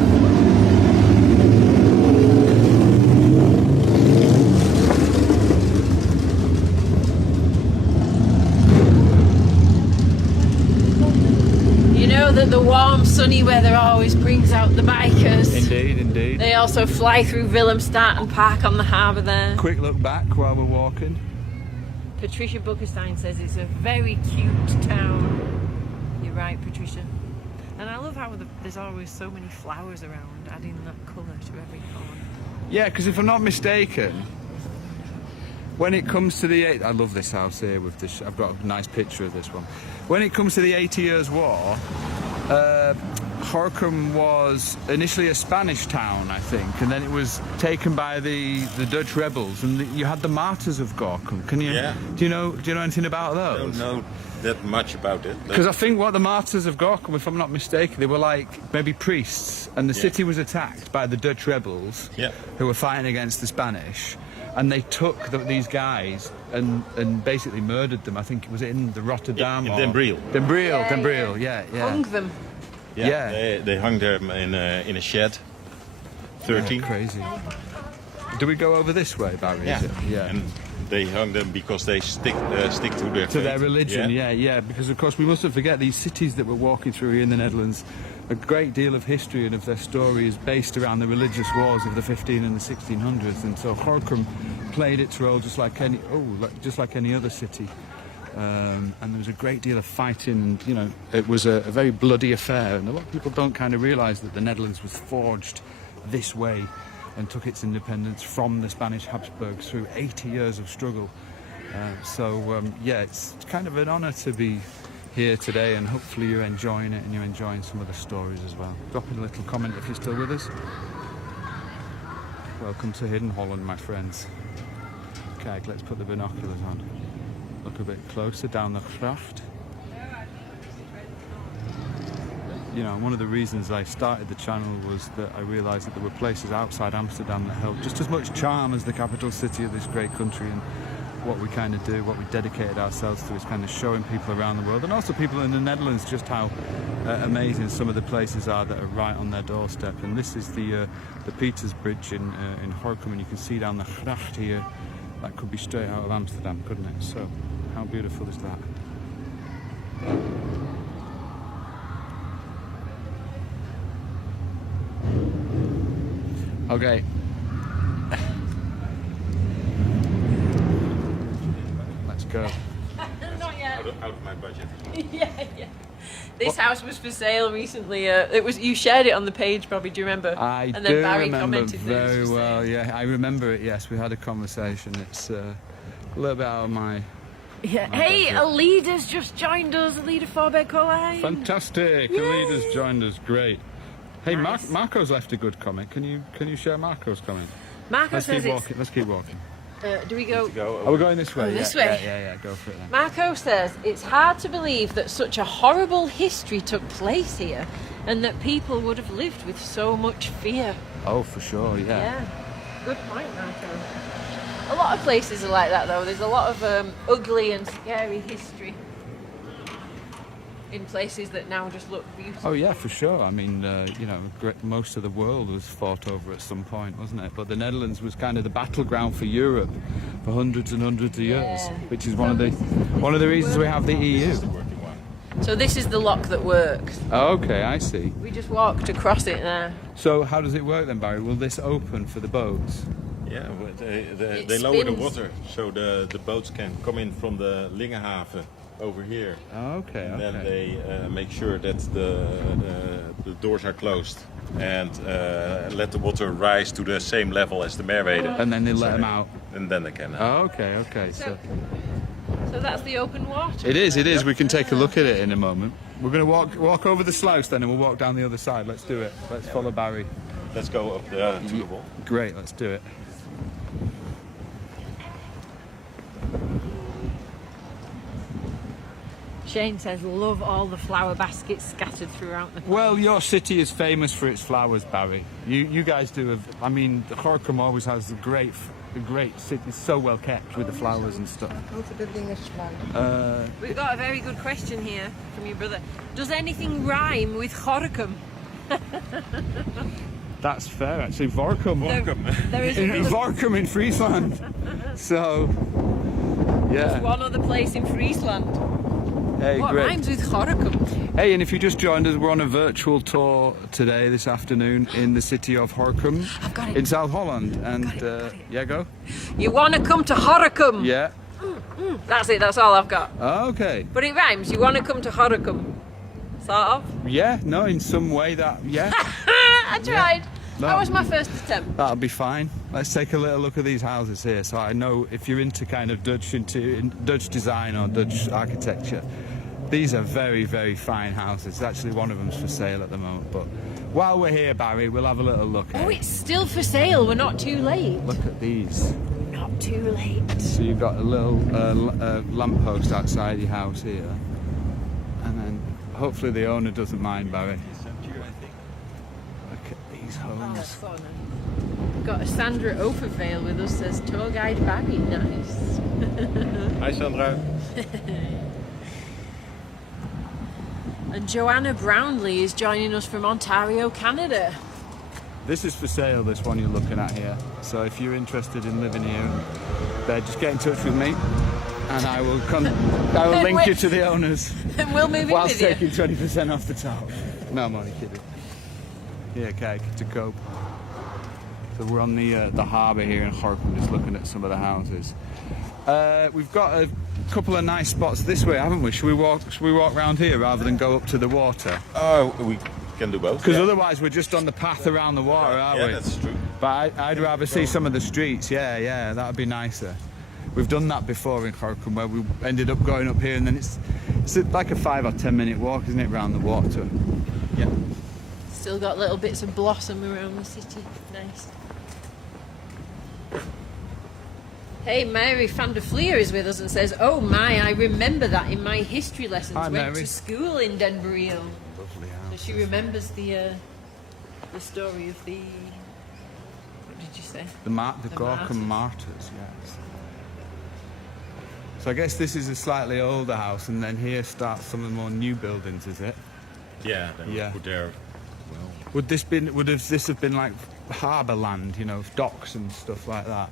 You know that the warm, sunny weather always brings out the bikers. Indeed. They also fly through Willemstad and park on the harbour there. Quick look back while we're walking. Patricia Buckerstein says it's a very cute town. You're right, Patricia. And I love how there's always so many flowers around, adding that colour to every corner. Yeah, because if I'm not mistaken, when it comes to I love this house here with this. I've got a nice picture of this one. When it comes to the 80 Years' War, Gorinchem was initially a Spanish town, I think, and then it was taken by the Dutch rebels, and you had the Martyrs of Gorinchem. Do you know anything about those? I don't know that much about it. Because I think what the Martyrs of Gorinchem, if I'm not mistaken, they were like maybe priests, and the city was attacked by the Dutch rebels who were fighting against the Spanish. And they took these guys and basically murdered them. I think it was in the Rotterdam. Den Briel. Den Briel, yeah. Hung them. Yeah. They hung them in a shed. 13. Yeah, crazy. Do we go over this way, Barry? Yeah. And they hung them because they stick to their religion. Yeah. Because of course we mustn't forget these cities that we're walking through here in the Netherlands. A great deal of history and of their story is based around the religious wars of the 15 and the 1600s, and so Gorinchem played its role just like any other city. And there was a great deal of fighting, and it was a very bloody affair, and a lot of people don't kind of realise that the Netherlands was forged this way and took its independence from the Spanish Habsburgs through 80 years of struggle. It's kind of an honour to be here today, and hopefully you're enjoying it and you're enjoying some of the stories as well. Drop in a little comment if you're still with us. Welcome to Hidden Holland, my friends. Okay, let's put the binoculars on. Look a bit closer down the gracht. You know, one of the reasons I started the channel was that I realised that there were places outside Amsterdam that held just as much charm as the capital city of this great country, and what we kind of do, what we dedicated ourselves to, is kind of showing people around the world, and also people in the Netherlands, just how amazing some of the places are that are right on their doorstep. And this is the Peters Bridge in Gorinchem, and you can see down the gracht here. That could be straight out of Amsterdam, couldn't it? So, how beautiful is that? Okay. Let's go. Not yet. Out of my budget. Yeah. This house was for sale recently. It was. You shared it on the page, probably. Do you remember? I and then do Barry remember commented very that well. Yeah, I remember it. Yes, we had a conversation. It's a little bit out of my. Yeah. my Hey, budget. Alida's just joined us. Alida 4-bed call. Fantastic! Yay. Alida's joined us. Great. Hey, Nice. Marco's left a good comment. Can you share Marco's comment? Marco Let's says keep walking. Let's keep walking. do we go? Are we going this way? This yeah, way? Yeah. Go for it then. Marco says it's hard to believe that such a horrible history took place here, and that people would have lived with so much fear. Oh, for sure. Yeah. Yeah, good point, Marco. A lot of places are like that, though. There's a lot of ugly and scary history in places that now just look beautiful. Oh yeah, for sure. I mean, you know, most of the world was fought over at some point, wasn't it? But the Netherlands was kind of the battleground for Europe for hundreds and hundreds of years, Yeah. which is one of the reasons we have the EU. So this is the lock that works. Oh, okay, I see. We just walked across it there. So how does it work then, Barry? Will this open for the boats? Yeah, but It they lower the spins. water so the boats can come in from the Lingenhaven over here. Oh, okay. And then Okay. they make sure that the doors are closed and let the water rise to the same level as the Merwede. And then they let them out. And then they can. Oh, okay. Okay. So So that's the open water. it is. It is. We can take a look at it in a moment. We're going to walk over the sluice then, and we'll walk down the other side. Let's do it. Let's follow Barry. Let's go up to the wall. Great. Let's do it. Shane says, love all the flower baskets scattered throughout the place. Well, your city is famous for its flowers, Barry. You guys do. I mean, Gorinchem always has a great city. It's so well kept with the flowers and stuff. We've got a very good question here from your brother. Does anything rhyme with Gorinchem? That's fair, actually. Gorinchem. There is In another, Gorinchem in Friesland. So, yeah. one other place in Friesland. Hey, What great. rhymes with Gorinchem? Hey, and if you just joined us, we're on a virtual tour today, this afternoon, in the city of Gorinchem, I've got it. in South Holland. And got it. yeah, go. You want to come to Gorinchem? Yeah. That's it, that's all I've got. Okay. But it rhymes. You want to come to Gorinchem? Sort of. Yeah. No, in some way yeah. I tried. No. That was my first attempt. That'll be fine. Let's take a little look at these houses here, so I know if you're into kind of Dutch design or Dutch architecture. These are very, very fine houses. Actually, one of them's for sale at the moment. But while we're here, Barry, we'll have a little look. Oh, it's still for sale. We're not too late. Look at these. Not too late. So you've got a little lamppost outside your house here, and then hopefully the owner doesn't mind, Barry. Look at these homes. We've got a Sandra Overvale with us, says tour guide Barry. Nice. Hi Sandra. And Joanna Brownlee is joining us from Ontario, Canada. This is for sale, this one you're looking at here. So if you're interested in living here, just get in touch with me, and I will link you to the owners And we'll move in whilst with you. taking 20% off the top. No, I'm only kidding. Yeah, okay, to cope. So we're on the harbour here in Gorinchem, just looking at some of the houses. We've got a couple of nice spots this way, haven't we? Should we walk round here rather than go up to the water? Oh, we can do both. Because otherwise we're just on the path around the water, aren't we? Yeah, that's true. But I'd rather see some of the streets. Yeah, that would be nicer. We've done that before in Gorinchem, where we ended up going up here, and then It's like a 5 or 10 minute walk, isn't it, round the water? Yeah. Still got little bits of blossom around the city. Nice. Hey, Mary van der Vlier is with us and says, "Oh my, I remember that in my history lessons. Hi, Went Mary. to school in Denbury." Lovely So house. she remembers the story of the. What did you say? The Gorinchem martyrs, yes. So I guess this is a slightly older house, and then here starts some of the more new buildings, is it? Yeah, they were Yeah. put there. Well, Would this have been like harbour land, you know, docks and stuff like that?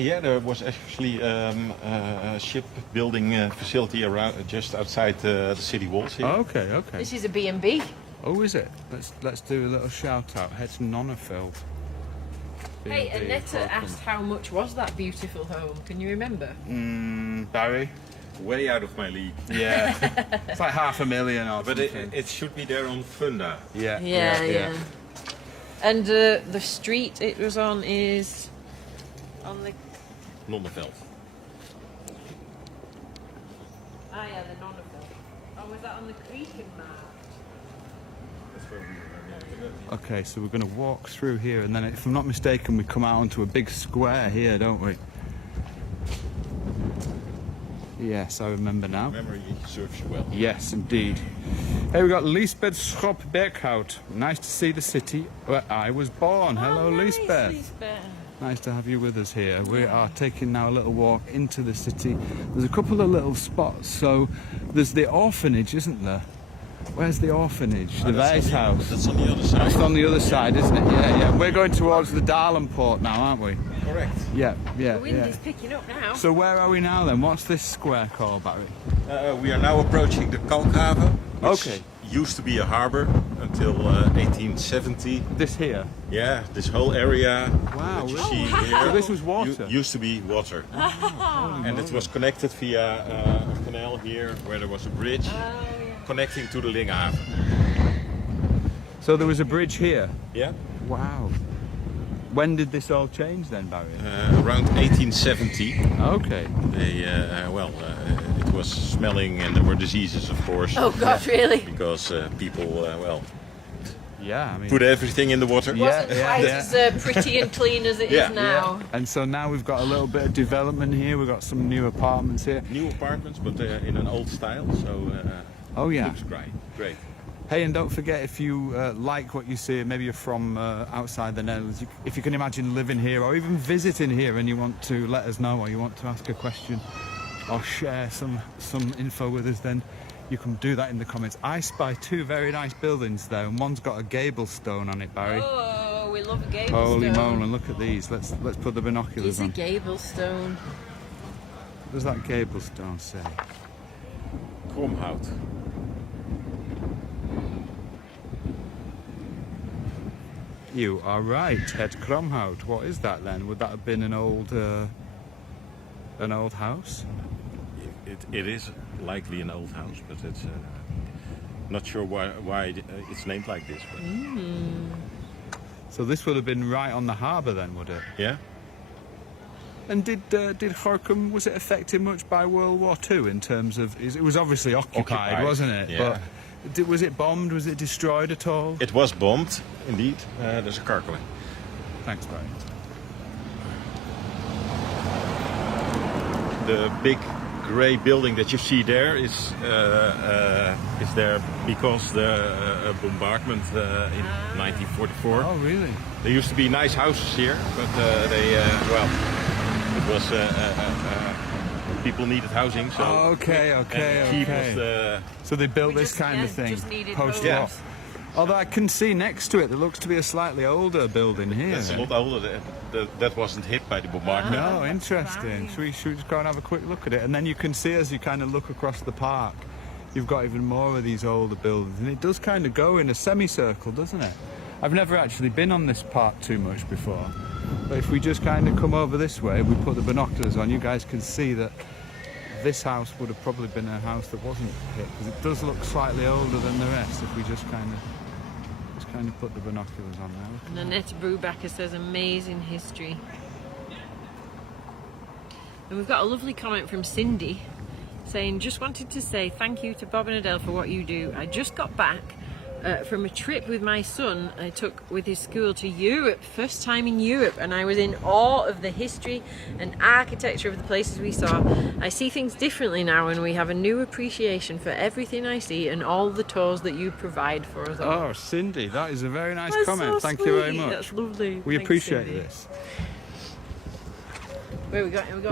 yeah, there was actually a shipbuilding facility around just outside the city walls here. Oh, okay, okay. This is a B&B. Oh, is it? Let's do a little shout out. Head to Nonnefeld. Hey, Annetta asked how much was that beautiful home. Can you remember? Barry? Way out of my league. Yeah. It's like 500,000 or But something. it should be there on Funda. Yeah. And the street it was on is on the. Nonneveld. Ah, yeah, the Nonneveld. Oh, was that on the Gorinchem map? That's where we were. Okay, so we're going to walk through here, and then, if I'm not mistaken, we come out onto a big square here, don't we? Yes, I remember now. Memory serves you well. Yes, indeed. Hey, we got Lisbeth Schop-Berghout. Nice to see the city where I was born. Hello, nice, Lisbeth. Nice to have you with us here. We are taking now a little walk into the city. There's a couple of little spots. So there's the orphanage, isn't there? Where's the orphanage? The Weiss house. That's on the other side. That's on the other side, isn't it? Yeah, yeah. We're going towards the Baalen port now, aren't we? Correct. Yeah, yeah, The wind yeah. is picking up now. So where are we now then? What's this square called, Barry? We are now approaching the Kalkhaven, which Okay. used to be a harbour until 1870. This here? Yeah, this whole area Wow, that you really? see wow. here So this was water? used to be water. And it was connected via a canal here where there was a bridge connecting to the Lingenhaven. So there was a bridge here? Yeah, Wow. When did this all change then, Barry? around 1870. Okay. They, it was smelling and there were diseases, of course. Oh God, really? Because people, Yeah, I mean... put everything in the water. Yeah, Wasn't quite yeah. as pretty and clean as it Yeah. is now. And so now we've got a little bit of development here. We've got some new apartments here. New apartments, but in an old style, so Oh, yeah. looks great. Great. Hey, and don't forget, if you like what you see, maybe you're from outside the Netherlands, if you can imagine living here or even visiting here and you want to let us know, or you want to ask a question or share some info with us, then you can do that in the comments. I spy two very nice buildings there, and one's got a gable stone on it, Barry. Oh, we love a gable Holy stone. moly, look at these. Let's put the binoculars It's a on. gable stone. What does that gable stone say? Kromhout. You are right, Het Kromhout. What is that then? Would that have been an old house? It is likely an old house, but it's not sure why it's named like this. But So this would have been right on the harbour then, would it? yeah, And did Gorinchem, was it affected much by World War II in terms of, it was obviously occupied, wasn't it? Yeah. But was it bombed? Was it destroyed at all? it was bombed, indeed. There's a car coming. Thanks, Barry. The big grey building that you see there is there because the bombardment in 1944. Oh, really? There used to be nice houses here, but it was people needed housing, so Okay. cheap was the. So they built We this just- kind yeah, of thing just needed post-war. homes. Although I can see next to it, there looks to be a slightly older building here. That's a lot older. That wasn't hit by the bombardment. No, interesting. Should we just go and have a quick look at it? And then you can see as you kind of look across the park, you've got even more of these older buildings. And it does kind of go in a semicircle, doesn't it? I've never actually been on this park too much before. But if we just kind of come over this way, we put the binoculars on, you guys can see that this house would have probably been a house that wasn't hit, because it does look slightly older than the rest if we just kind of put the binoculars on there. And Annette Brubacher says amazing history. And we've got a lovely comment from Cindy. saying, just wanted to say thank you to Bob and Adele for what you do. I just got back from a trip with my son I took with his school to Europe, first time in Europe, and I was in awe of the history and architecture of the places we saw. I see things differently now, and we have a new appreciation for everything I see and all the tours that you provide for us all. Oh, Cindy, that is a very nice That's comment. so Thank you very sweet. much. That's lovely. We Thanks, appreciate Cindy. this. Where are we going?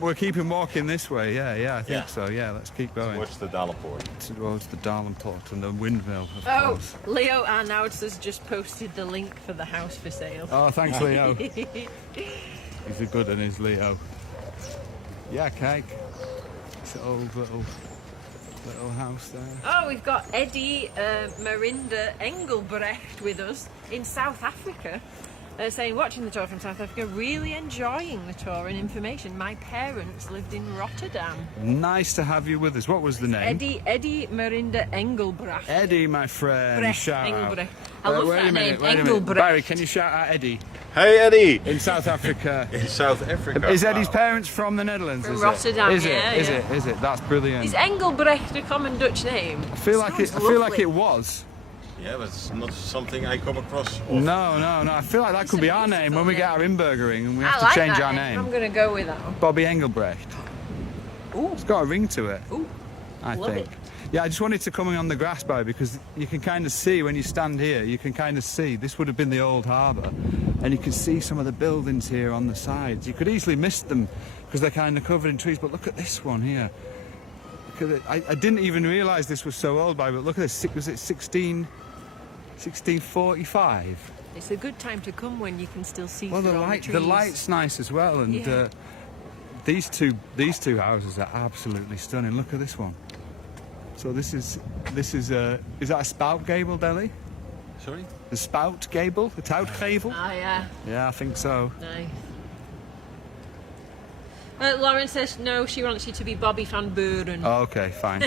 We're keeping walking this way. Yeah, I think so. Yeah, let's keep going. Towards the Dalenpoort. Towards the Dalenpoort and the windmill, of Oh, course. Leo Arnouds has just posted the link for the house for sale. Oh, thanks, Leo. He's a good one, is Leo. Yeah, cake. It's an old little house there. Oh, we've got Eddie Marinda Engelbrecht with us in South Africa. Saying, watching the tour from South Africa, really enjoying the tour and information. My parents lived in Rotterdam. Nice to have you with us. What was the name? Eddie Marinda Engelbrecht. Eddie, my friend. Brecht, Shout Engelbrecht. out. I love wait that a minute, name, wait a minute. Engelbrecht. Barry, can you shout out Eddie Hey Eddie! in South Africa? In South Africa. Is Eddie's parents from the Netherlands? From is Rotterdam, it? Is yeah, it? Is yeah. it? Is it? That's brilliant. Is Engelbrecht a common Dutch name? I feel like it was. Yeah, that's not something I come across No. I feel like that could be our name when we get our Inburgering and we have I to like change that our name. I'm name. going to go with that one. Bobby Engelbrecht. Ooh. It's got a ring to it. Ooh. I Love think. it. Yeah, I just wanted to come in on the grass, Barry, because you can kind of see when you stand here. You can kind of see this would have been the old harbour, and you can see some of the buildings here on the sides. You could easily miss them because they're kind of covered in trees. But look at this one here. Look at it. I didn't even realise this was so old, Barry. But look at this. Was it 1645? It's a good time to come when you can still see Well, through the all light, the the trees. light's nice as well, and Yeah. these two houses are absolutely stunning. Look at this one. So this is that a spout gable, Deli? Sorry? The spout gable, the tout gable? Ah, yeah. Yeah, I think so. Nice. Lauren says no, she wants you to be Bobby van Buren. Oh, okay, fine.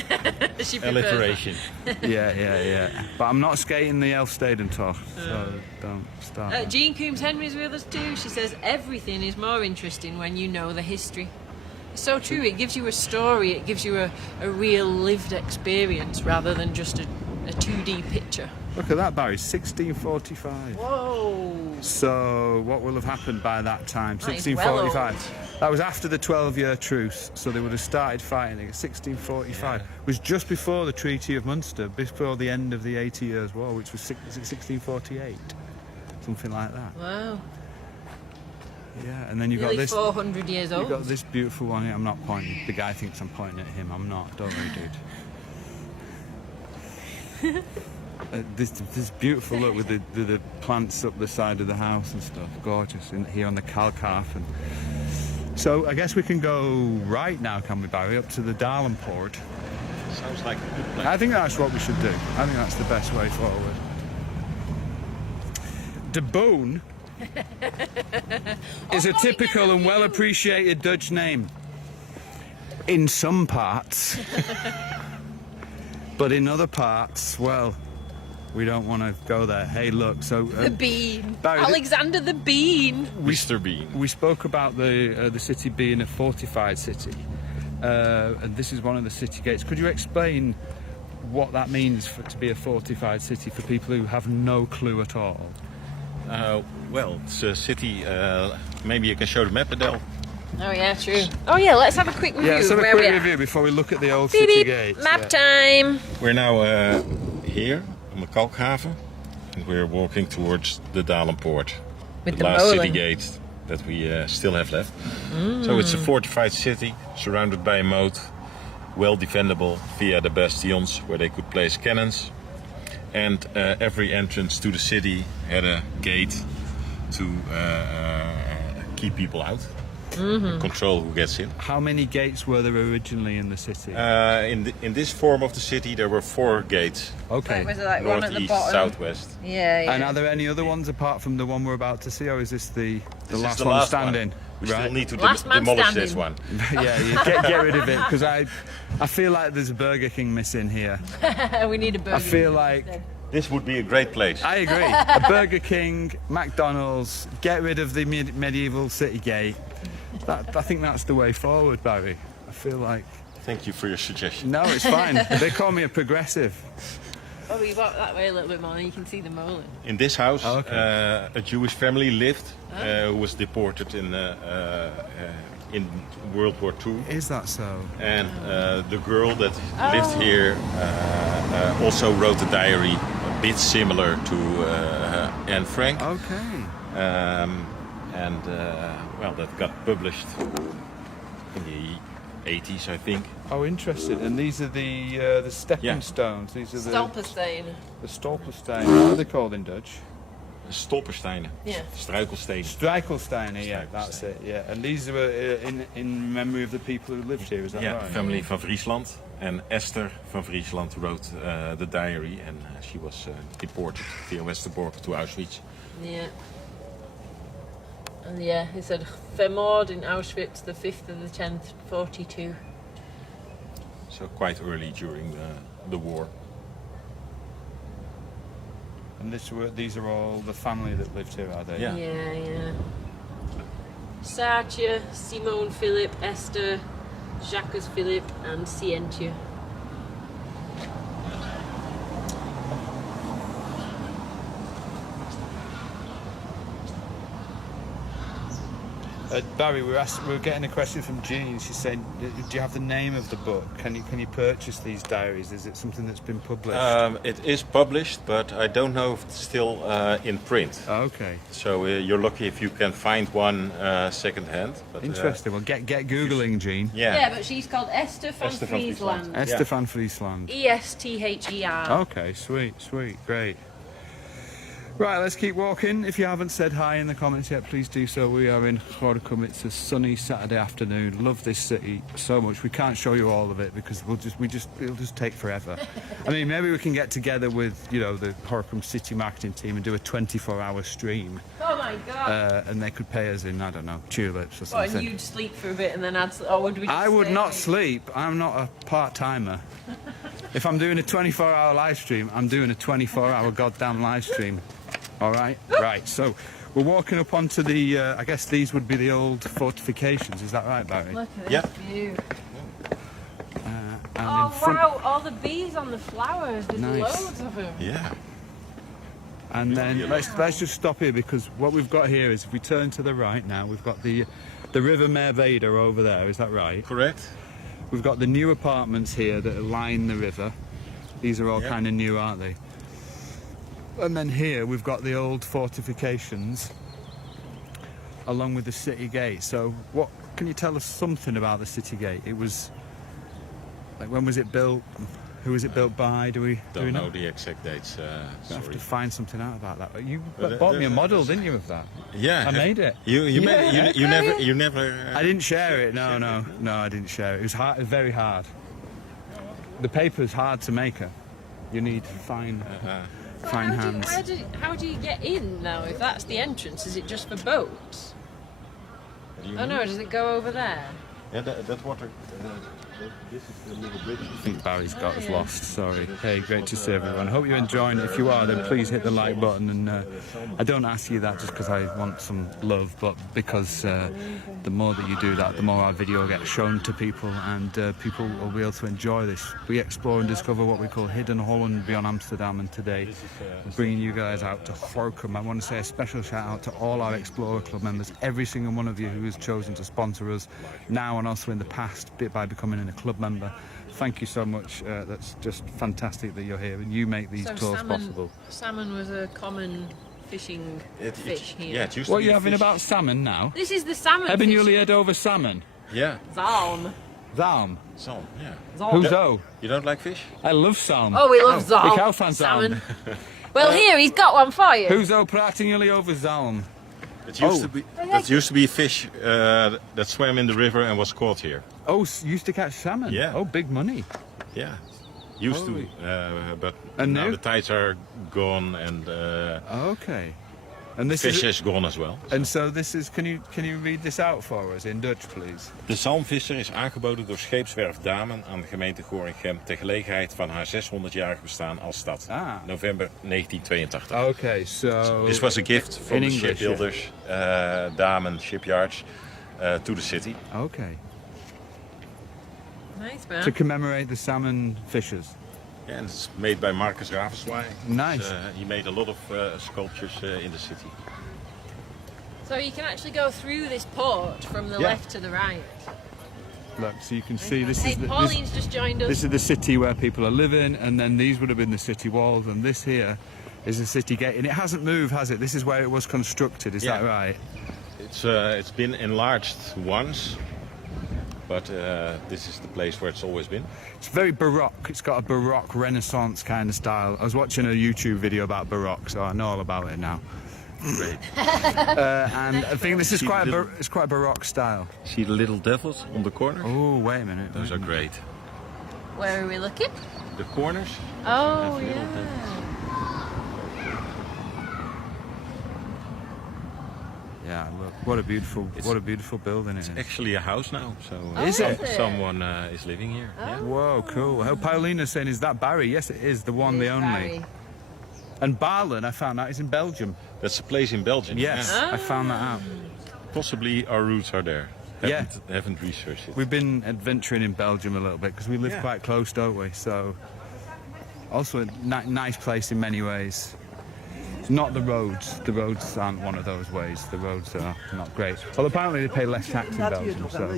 She prefers Alliteration. yeah. But I'm not skating the Elfstedentocht, so don't start. that. Jean Coombs Henry's with us too. She says everything is more interesting when you know the history. It's so true. It gives you a story. It gives you a real lived experience rather than just a 2D picture. Look at that, Barry, 1645. Whoa. So what will have happened by that time? That is well 1645. That was after the 12-year truce, so they would have started fighting in 1645. It was just before the Treaty of Munster, before the end of the 80 Years' War, which was 1648, something like that. Wow. Yeah, and then you've got Nearly this. 400 years You've old. got this beautiful one here. I'm not pointing. The guy thinks I'm pointing at him. I'm not. Don't worry, dude. This beautiful look with the plants up the side of the house and stuff. Gorgeous in here on the Kalkhafen. So I guess we can go right now, can we, Barry, up to the Dalenpoort? Sounds like a good plan. I think that's what we should do. I think that's the best way forward. De Boon is a typical and well appreciated Dutch name. In some parts. But in other parts, well, we don't want to go there. Hey, look, so... The Bean. Barry, Alexander the Bean. Mr. Bean. We spoke about the city being a fortified city, and this is one of the city gates. Could you explain what that means to be a fortified city for people who have no clue at all? Well, it's a city. Maybe you can show the map, Adele. Oh yeah, true. Oh yeah, let's have a quick review Yeah, let's have of a where we quick are. review before we look at the old Beep, city beep. gates. Map time. We're now here on the Kalkhaven, and we're walking towards the Dalenpoort, With the the last molen. city gate that we still have left. So it's a fortified city surrounded by a moat, well defendable via the bastions where they could place cannons, and every entrance to the city had a gate to keep people out. Control who gets in. How many gates were there originally in the city? In this form of the city, there were 4 gates: Okay. Was it like one at the northeast, bottom? southwest. Yeah. And are there any other ones apart from the one we're about to see, or is this the This is last the one last standing? We Right. still need to Last man demolish standing. this one. Yeah, you get rid of it because I feel like there's a Burger King missing here. we need a burger. I feel like This would be a great place. I agree. A Burger King, McDonald's, get rid of the medieval city gate. I think that's the way forward, Barry. I feel like Thank you for your suggestion. No, it's fine. They call me a progressive. Oh, we walk that way a little bit more and you can see the molen. In this house, Okay. a Jewish family lived who was deported in World War II. Is that so? And the girl that lived here also wrote a diary a bit similar to Anne Frank. Okay. Well, that got published in the 80s, I think. Oh, interesting. And these are the stepping stones. These are Stolperstein. the stolpersteinen. What are they called in Dutch? Stolpersteinen. Yeah. Struikelstenen. Struikelsteinen, yeah, that's it. Yeah, and these were in memory of the people who lived here. Is that Yeah, right? family van Friesland. And Esther van Friesland wrote the diary, and she was deported via Westerbork to Auschwitz. Yeah. And yeah, he said, vermoord in Auschwitz, the 5th of the 10th, 42. So quite early during the war. And these are all the family that lived here, are they? Yeah. Yeah. Saartje, Simone Philip, Esther, Jacques Philip, and Sientje. Barry, we're getting a question from Jean. She's saying, do you have the name of the book? Can you purchase these diaries? Is it something that's been published? It is published, but I don't know if it's still in print. Oh, okay. So you're lucky if you can find one second hand. But, Interesting. Well, get googling, Jean. Yeah, but she's called Esther van Esther van Friesland. Friesland. Esther van Friesland. Esther. Okay, sweet, great. Right, let's keep walking. If you haven't said hi in the comments yet, please do so. We are in Gorinchem. It's a sunny Saturday afternoon. Love this city so much. We can't show you all of it because it'll just take forever. I mean, maybe we can get together with, the Gorinchem City marketing team and do a 24-hour stream. Oh my god. And they could pay us in, I don't know, tulips or Oh, something. and you'd sleep for a bit and then would we just I would stay? not sleep. I'm not a part-timer. If I'm doing a 24-hour live stream, I'm doing a 24-hour goddamn live stream. All right? Right, so we're walking up onto the, I guess these would be the old fortifications. Is that right, Barry? Look at Yeah. this view. And Oh in front, wow, all the bees on the flowers. There's Nice. loads of them. Yeah. And then let's just stop here because what we've got here is if we turn to the right now, we've got the River Merwede over there. Is that right? Correct. We've got the new apartments here that line the river. These are all Yep. kind of new, aren't they? And then here we've got the old fortifications along with the city gate. So what can you tell us something about the city gate? It was like, when was it built? Who was it built by? Do we Don't know know? the exact dates. I have Sorry. to find something out about that. You But bought me a model, didn't you, of that? Yeah. I made it. You made Yeah. it. You never. I didn't share it. No, I didn't share it. It was hard, very hard. The paper's hard to make her. You need fine hands. How do you get in now? If that's the entrance, is it just for boats? Oh no, does it go over there? Yeah, that water. This is the little bridge. I think Barry's got us lost, sorry. Hey, great to see everyone. Hope you're enjoying it. If you are, then please hit the like button. And I don't ask you that just because I want some love, but because the more that you do that, the more our video gets shown to people and people will be able to enjoy this. We explore and discover what we call hidden Holland beyond Amsterdam, and today we're bringing you guys out to Gorinchem. I want to say a special shout out to all our Explorer Club members, every single one of you who has chosen to sponsor us now and also in the past by becoming a club member. Thank you so much. That's just fantastic that you're here and you make these tours possible. Salmon was a common fishing fish here. Yeah, it used What to are be you a having fish. about salmon now? This is the salmon Hebben fish. jullie het over salmon? Yeah. Zalm. Zalm. Zalm. Yeah. Hoezo? You don't like fish? I love zalm. Oh, we love zalm. Ik hou van zalm. Well, here, he's got one for you. Hoezo praten jullie over zalm? It used to be a fish that swam in the river and was caught here. Oh, used to catch salmon? Yeah. Oh, big money. Yeah. Used Holy. to, but And now now? the tides are gone and Okay. And this fish is is gone as well. and so this is can you read this out for us in Dutch, please? De zalmvisser is aangeboden door scheepswerf Damen aan de gemeente Gorinchem ter gelegenheid van haar 600-jarig bestaan als stad. Ah. November 1982. Okay, so This was a gift from In the English, shipbuilders, Damen shipyards, to the city. Okay. Nice, man. to commemorate the salmon fishers. Yeah, and it's made by Marcus Ravenswaaij. Nice. He made a lot of sculptures in the city. So you can actually go through this port from the left to the right. Look, so you can see this Hey, is the, Pauline's just joined us. this is the city where people are living, and then these would have been the city walls, and this here is the city gate, and it hasn't moved, has it? This is where it was constructed, is that right? It's been enlarged once, but this is the place where it's always been. It's very Baroque. It's got a Baroque Renaissance kind of style. I was watching a YouTube video about Baroque, so I know all about it now. Great. And I think this is it's quite a Baroque style. See the little devils on the corner? Oh, wait a minute. Those are great. Where are we looking? The corners? Oh, have little yeah. Yeah, look, what a beautiful building it is. Actually a house now, so Is it? someone is living here. Yeah. Whoa, cool. How Paulina's saying, is that Barry? Yes, it is, the one, the only. Barry. And Baalen, I found out, is in Belgium. That's a place in Belgium. Yes, yeah. I found that out. Possibly our roots are there. Haven't researched it. We've been adventuring in Belgium a little bit because we live quite close, don't we? So, also a nice place in many ways. It's not the roads. The roads aren't one of those ways. The roads are not great. Well, apparently they pay less tax in Belgium. So.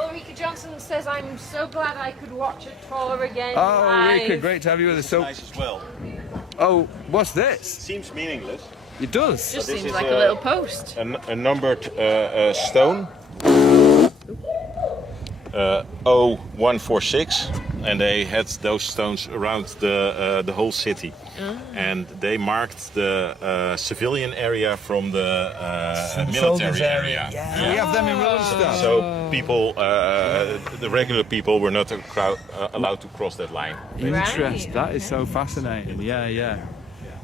Ulrika Johnson says, I'm so glad I could watch a tour again. Oh, live. Ulrika, great to have you with us. It's So, nice as well. oh, what's this? Seems meaningless. It does. Just So this seems is like a little post. A numbered stone. 0146, and they had those stones around the whole city, and they marked the civilian area from the military area. Yeah, we have them in Willemstad. So people, the regular people, were not allowed to cross that line. Interest. That is so fascinating. Yeah, yeah.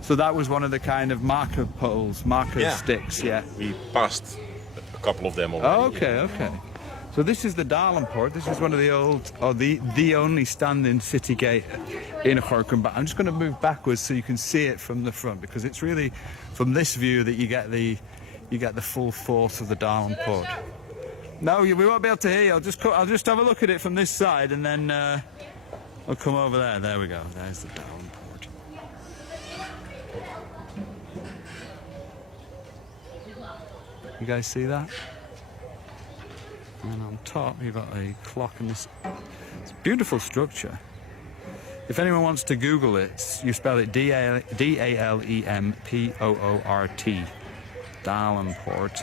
So that was one of the kind of marker poles, marker sticks. Yeah. We passed a couple of them already. Oh, okay, okay. So this is the Baalen port. This is one of the old, or the only standing city gate in Gorinchem. But I'm just going to move backwards so you can see it from the front, because it's really from this view that you get the full force of the Baalen port. No, we won't be able to hear you. I'll just have a look at it from this side, and then I'll come over there. There we go. There's the Baalen port. You guys see that? And on top you've got a clock and this. It's a beautiful structure. If anyone wants to Google it, you spell it D-A-L-E-M-P-O-O-R-T, Baalen Port.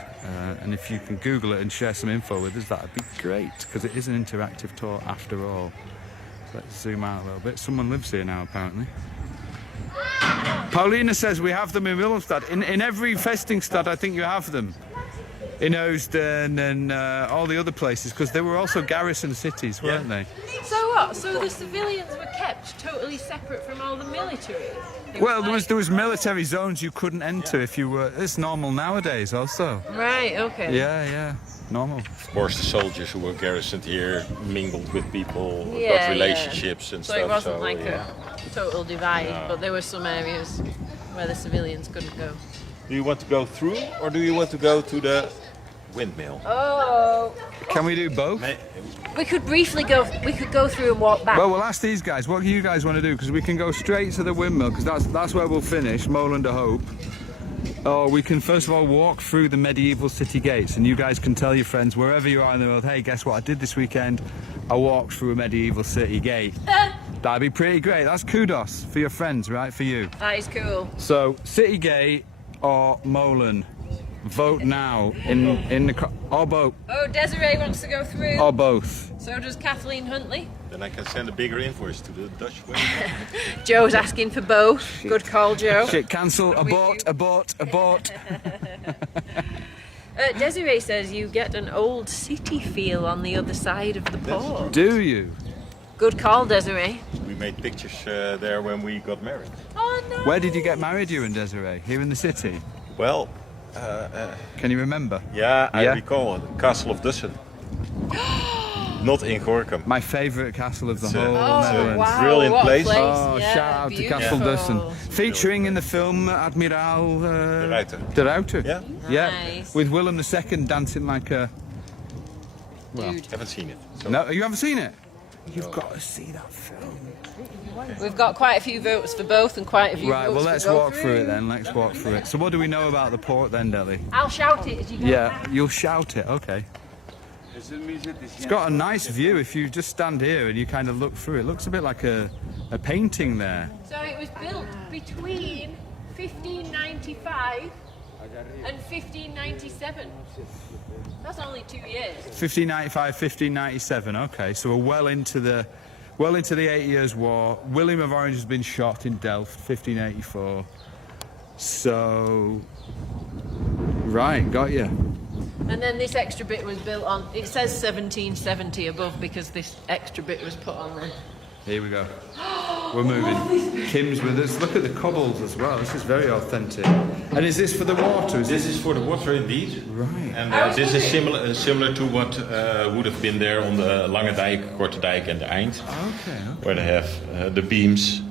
And if you can Google it and share some info with us, that'd be great, because it is an interactive tour after all. So let's zoom out a little bit. Someone lives here now, apparently. Paulina says we have them in Willemstad. In every vestingstad, I think you have them. In Oosden and all the other places, because they were also garrison cities, weren't they? So what? So the civilians were kept totally separate from all the military? Well, there was military zones you couldn't enter if you were. It's normal nowadays, also. Right. Okay. Yeah, yeah, normal. Of course, the soldiers who were garrisoned here mingled with people, Yeah, got relationships and So stuff. it wasn't like yeah. a total divide, but there were some areas where the civilians couldn't go. Do you want to go through, or do you want to go to the windmill? Oh. Can we do both? We could briefly go. We could go through and walk back. Well, we'll ask these guys. What do you guys want to do? Because we can go straight to the windmill, because that's where we'll finish, Molen de Hope. Or we can first of all walk through the medieval city gates, and you guys can tell your friends wherever you are in the world, hey, guess what I did this weekend? I walked through a medieval city gate. That'd be pretty great. That's kudos for your friends, right? For you. That is cool. So, city gate or Molen? Vote now in the or both. Oh, Desiree wants to go through. Or both. So does Kathleen Huntley. Then I can send a bigger invoice to the Dutch way. Joe's asking for both. Good call, Joe. Shit, cancel, abort. Desiree says you get an old city feel on the other side of the port. Do you? Good call, Desiree. We made pictures there when we got married. Oh no. Where did you get married, you and Desiree? Here in the city? Well, Can you remember? yeah, I Yeah? recall it. Castle of Dussen. Not in Gorinchem. My favourite castle of the It's a- whole it's a Netherlands. Wow, brilliant what a place. Oh, Yeah, shout out to beautiful. Castle Dussen. Featuring in the film Admiral Ruiter. de Ruiter. Yeah. Yeah. Nice. With Willem II dancing like a Well, Dude. Haven't seen it. So no, you haven't seen it? You've got to see that film. We've got quite a few votes for both and quite a few Right, votes well, for let's go walk through it then. Let's walk through it. So what do we know about the port then, Deli? I'll shout it as you go. Yeah, you'll shout it, okay. It's got a nice view if you just stand here and you kind of look through. It looks a bit like a painting there. So it was built between 1595 and 1597. That's only 2 years. 1595, 1597, okay. So we're well into the 8 Years' War. William of Orange has been shot in Delft, 1584. So, right, got you. And then this extra bit was built on, it says 1770 above because this extra bit was put on there. Here we go. We're moving. Kim's with us. Look at the cobbles as well. This is very authentic. And is this for the water? this is for the water indeed. Right. And this is similar to what would have been there on the Lange Dijk, Korte Dijk and the Eind, Okay. where they have the beams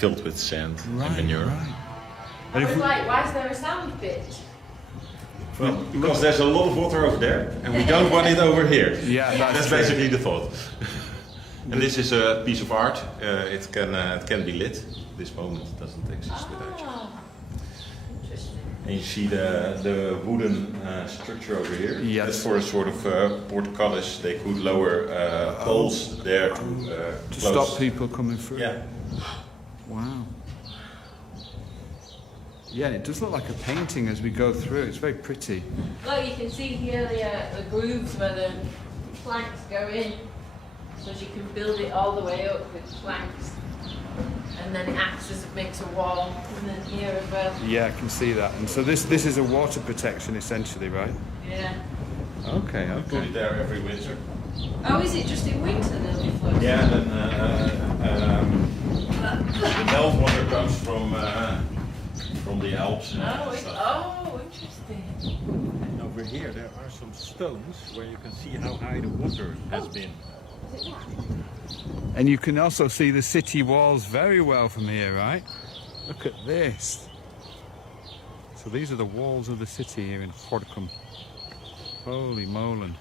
filled with sand and manure. Right. I was like, why is there a sand pit? Well, because there's a lot of water over there, and we don't want it over here. Yeah, That's true. basically the thought. And this is a piece of art. It can be lit. This moment doesn't exist without you. Interesting. And you see the wooden structure over here. Yes. That's for a sort of portcullis. They could lower poles there to To close. stop people coming through. Yeah. Wow. Yeah, it does look like a painting as we go through. It's very pretty. Look, you can see here the grooves where the planks go in. So you can build it all the way up with planks. And then it acts as it makes a wall. And then here as well. Yeah, I can see that. And so this is a water protection essentially, right? Yeah. Okay, Put okay. it there every winter. Oh, is it just in winter they'll be flooded? Yeah, then the meltwater comes from the Alps. And stuff. Interesting. Over here there are some stones where you can see how high the water has been. And you can also see the city walls very well from here, right? Look at this. So these are the walls of the city here in Gorinchem. Holy moly.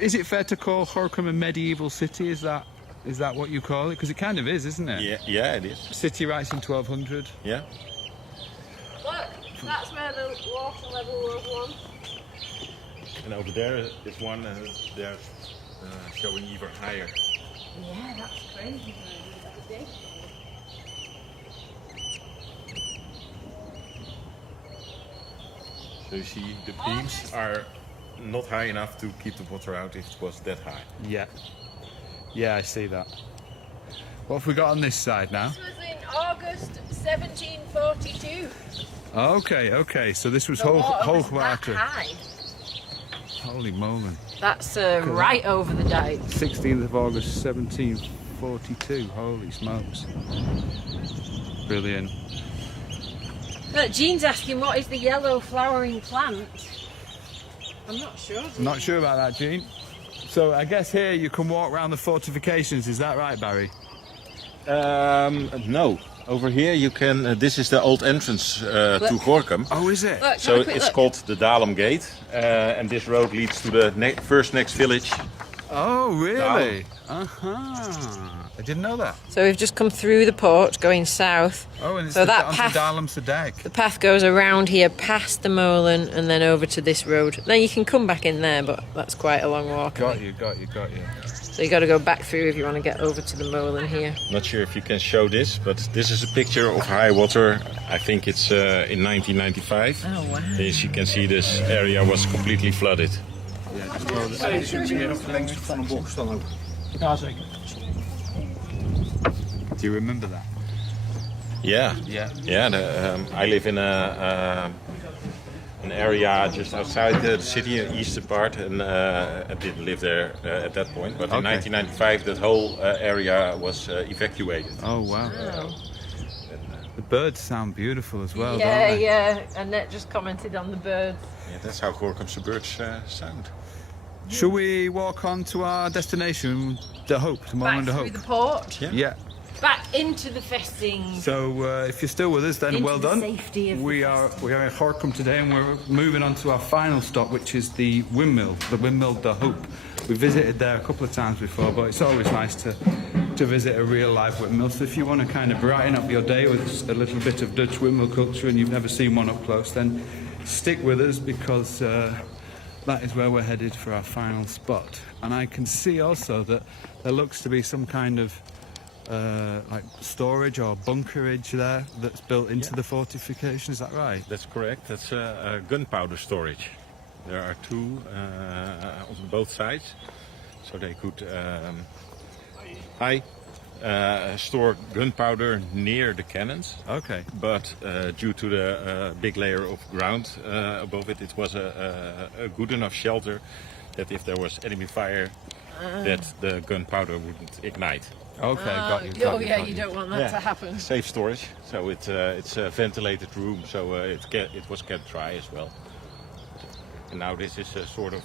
Is it fair to call Gorinchem a medieval city? Is that what you call it? Because it kind of is, isn't it? Yeah, it is. City writes in 1200. Yeah. Look, that's where the water level was once. And over there is one they're showing even higher. Yeah, that's crazy. So you see the beams are not high enough to keep the water out if it was that high. Yeah. Yeah, I see that. What have we got on this side now? This was in August 1742. Okay. So this was The water was that Hoogwater. high. Holy moly. That's right over the dike. 16th of August 1742. Holy smokes. Brilliant. Look, Jean's asking what is the yellow flowering plant. I'm not sure. I'm not sure about that, Jean. So I guess here you can walk around the fortifications. Is that right, Barry? No. Over here you can. This is the old entrance to Gorinchem. Oh, is it? Look, So have a quick it's look. called the Baalen Gate, and this road leads to the next village. Oh, really? I didn't know that. So we've just come through the port going south. Oh, and it's So that onto path- Dalemse Dijk. The path goes around here past the molen and then over to this road. Then you can come back in there, but that's quite a long walk. Got you. So you got to go back through if you want to get over to the molen here. Not sure if you can show this, but this is a picture of high water. I think it's in 1995. Oh wow! As you can see, this area was completely flooded. Ja, zeker. Do you remember that? Yeah. Yeah. I live in an area just outside the city, the eastern part, and I didn't live there at that point. But in Okay. 1995, that whole area was evacuated. Oh, wow. The birds sound beautiful as well, Yeah, don't they? yeah. Annette just commented on the birds. Yeah, that's how Gorinchem birds sound. Shall we walk on to our destination, the Hope, tomorrow Back in the through Hope? the port. Yeah. Yeah. back into the festings. So if you're still with us, then Into well the done. safety of We the are in Gorinchem today, and we're moving on to our final stop, which is the windmill de Hoop. We visited there a couple of times before, but it's always nice to visit a real live windmill. So if you want to kind of brighten up your day with a little bit of Dutch windmill culture and you've never seen one up close, then stick with us, because that is where we're headed for our final spot. And I can see also that there looks to be some kind of like storage or bunkerage there that's built into the fortification. Is that right? That's correct. That's gunpowder storage. There are two on both sides, so they could store gunpowder near the cannons. Okay. But due to the big layer of ground above it, it was a good enough shelter that if there was enemy fire, that the gunpowder wouldn't ignite. Okay, got you. You don't want that to happen. Safe storage. So it's a ventilated room, so it was kept dry as well. And now this is a sort of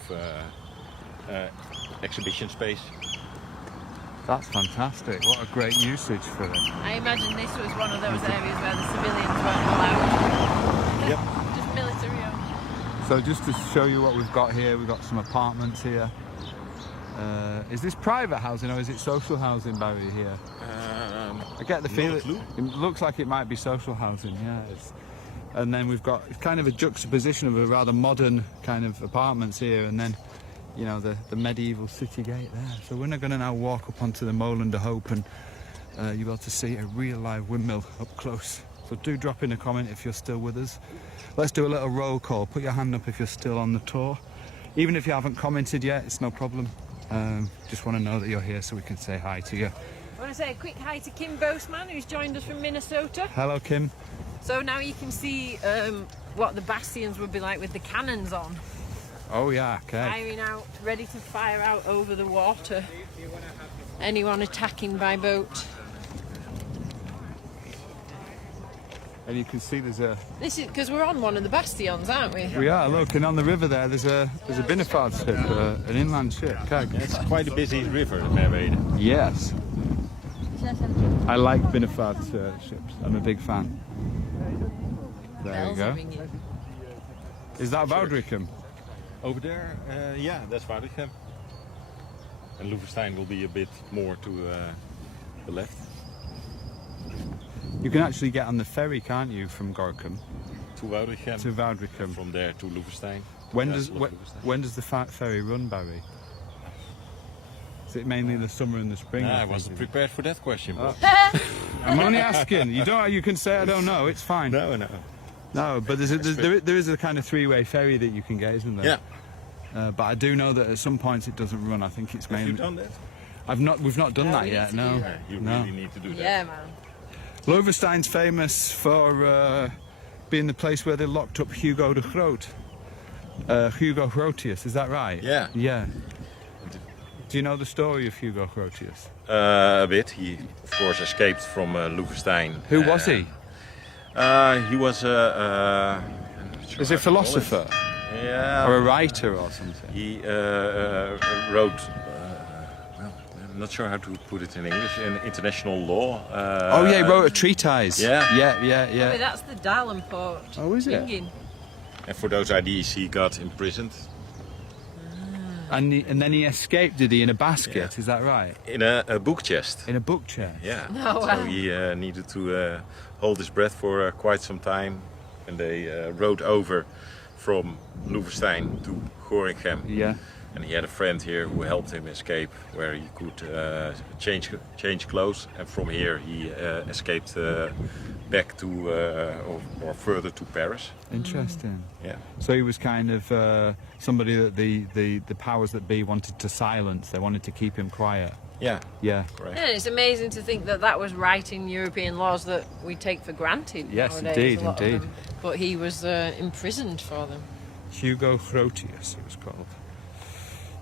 exhibition space. That's fantastic. What a great usage for it. I imagine this was one of those areas where the civilians weren't allowed. Yep. Just military owned. So just to show you what we've got here, we've got some apartments here. Is this private housing or is it social housing, Barry, here? I get the feeling it looks like it might be social housing, yeah. And then we've got kind of a juxtaposition of a rather modern kind of apartments here, and then, you know, the medieval city gate there. So we're going to now walk up onto the Molen de Hoop, and you'll be able to see a real live windmill up close. So do drop in a comment if you're still with us. Let's do a little roll call. Put your hand up if you're still on the tour. Even if you haven't commented yet, it's no problem. Just want to know that you're here so we can say hi to you. I want to say a quick hi to Kim Boseman, who's joined us from Minnesota. Hello, Kim. So now you can see what the bastions would be like with the cannons on. Oh yeah, okay. Firing out, ready to fire out over the water. Anyone attacking by boat. And you can see there's a... This is because we're on one of the bastions, aren't we? We are, look, and on the river there, there's a Binnenvaart ship, an inland ship. Kijk. It's quite a busy river, Merwede. Yes. I like Binnenvaart ships. I'm a big fan. There we go. Is that Woudrichem? Over there, yeah, that's Gorinchem. And Loevestein will be a bit more to the left. You can actually get on the ferry, can't you, from Gorinchem To Gorinchem. to Woudrichem? From there to Loevestein. When does the ferry run, Barry? Is it mainly the summer and the spring? I wasn't prepared for that question. But I'm only asking. You can say I don't know. It's fine. No. No, but there is a kind of three-way ferry that you can get, isn't there? Yeah. But I do know that at some points it doesn't run. I think it's mainly. Have you done that? We've not done that yet. No. Yeah, you really need to do that. Yeah, man. Loevestein's famous for being the place where they locked up Hugo de Groot. Hugo Grotius, is that right? Yeah. Yeah. Do you know the story of Hugo Grotius? A bit. He, of course, escaped from Loevestein. Who was he? He was a... Is he a philosopher? Yeah. Or a writer or something? He wrote... I'm not sure how to put it in English. In international law. Oh yeah, he wrote a treatise. Yeah. Yeah. That's the Dalenpoort. Oh, is it? Thinking. And for those ideas, he got imprisoned. And then he escaped, did he, in a basket? Yeah. Is that right? In a book chest. In a book chest? Yeah. No, So wow. he needed to hold his breath for quite some time. And they rode over from Loevestein to Gorinchem. Yeah. And he had a friend here who helped him escape, where he could change clothes. And from here he escaped back to or further to Paris. Interesting. Yeah. So he was kind of somebody that the powers that be wanted to silence. They wanted to keep him quiet. Yeah. Yeah. Correct. Yeah, it's amazing to think that that was right in European laws that we take for granted. Yes, nowadays, a lot of indeed. them. But he was imprisoned for them. Hugo Grotius, it was called.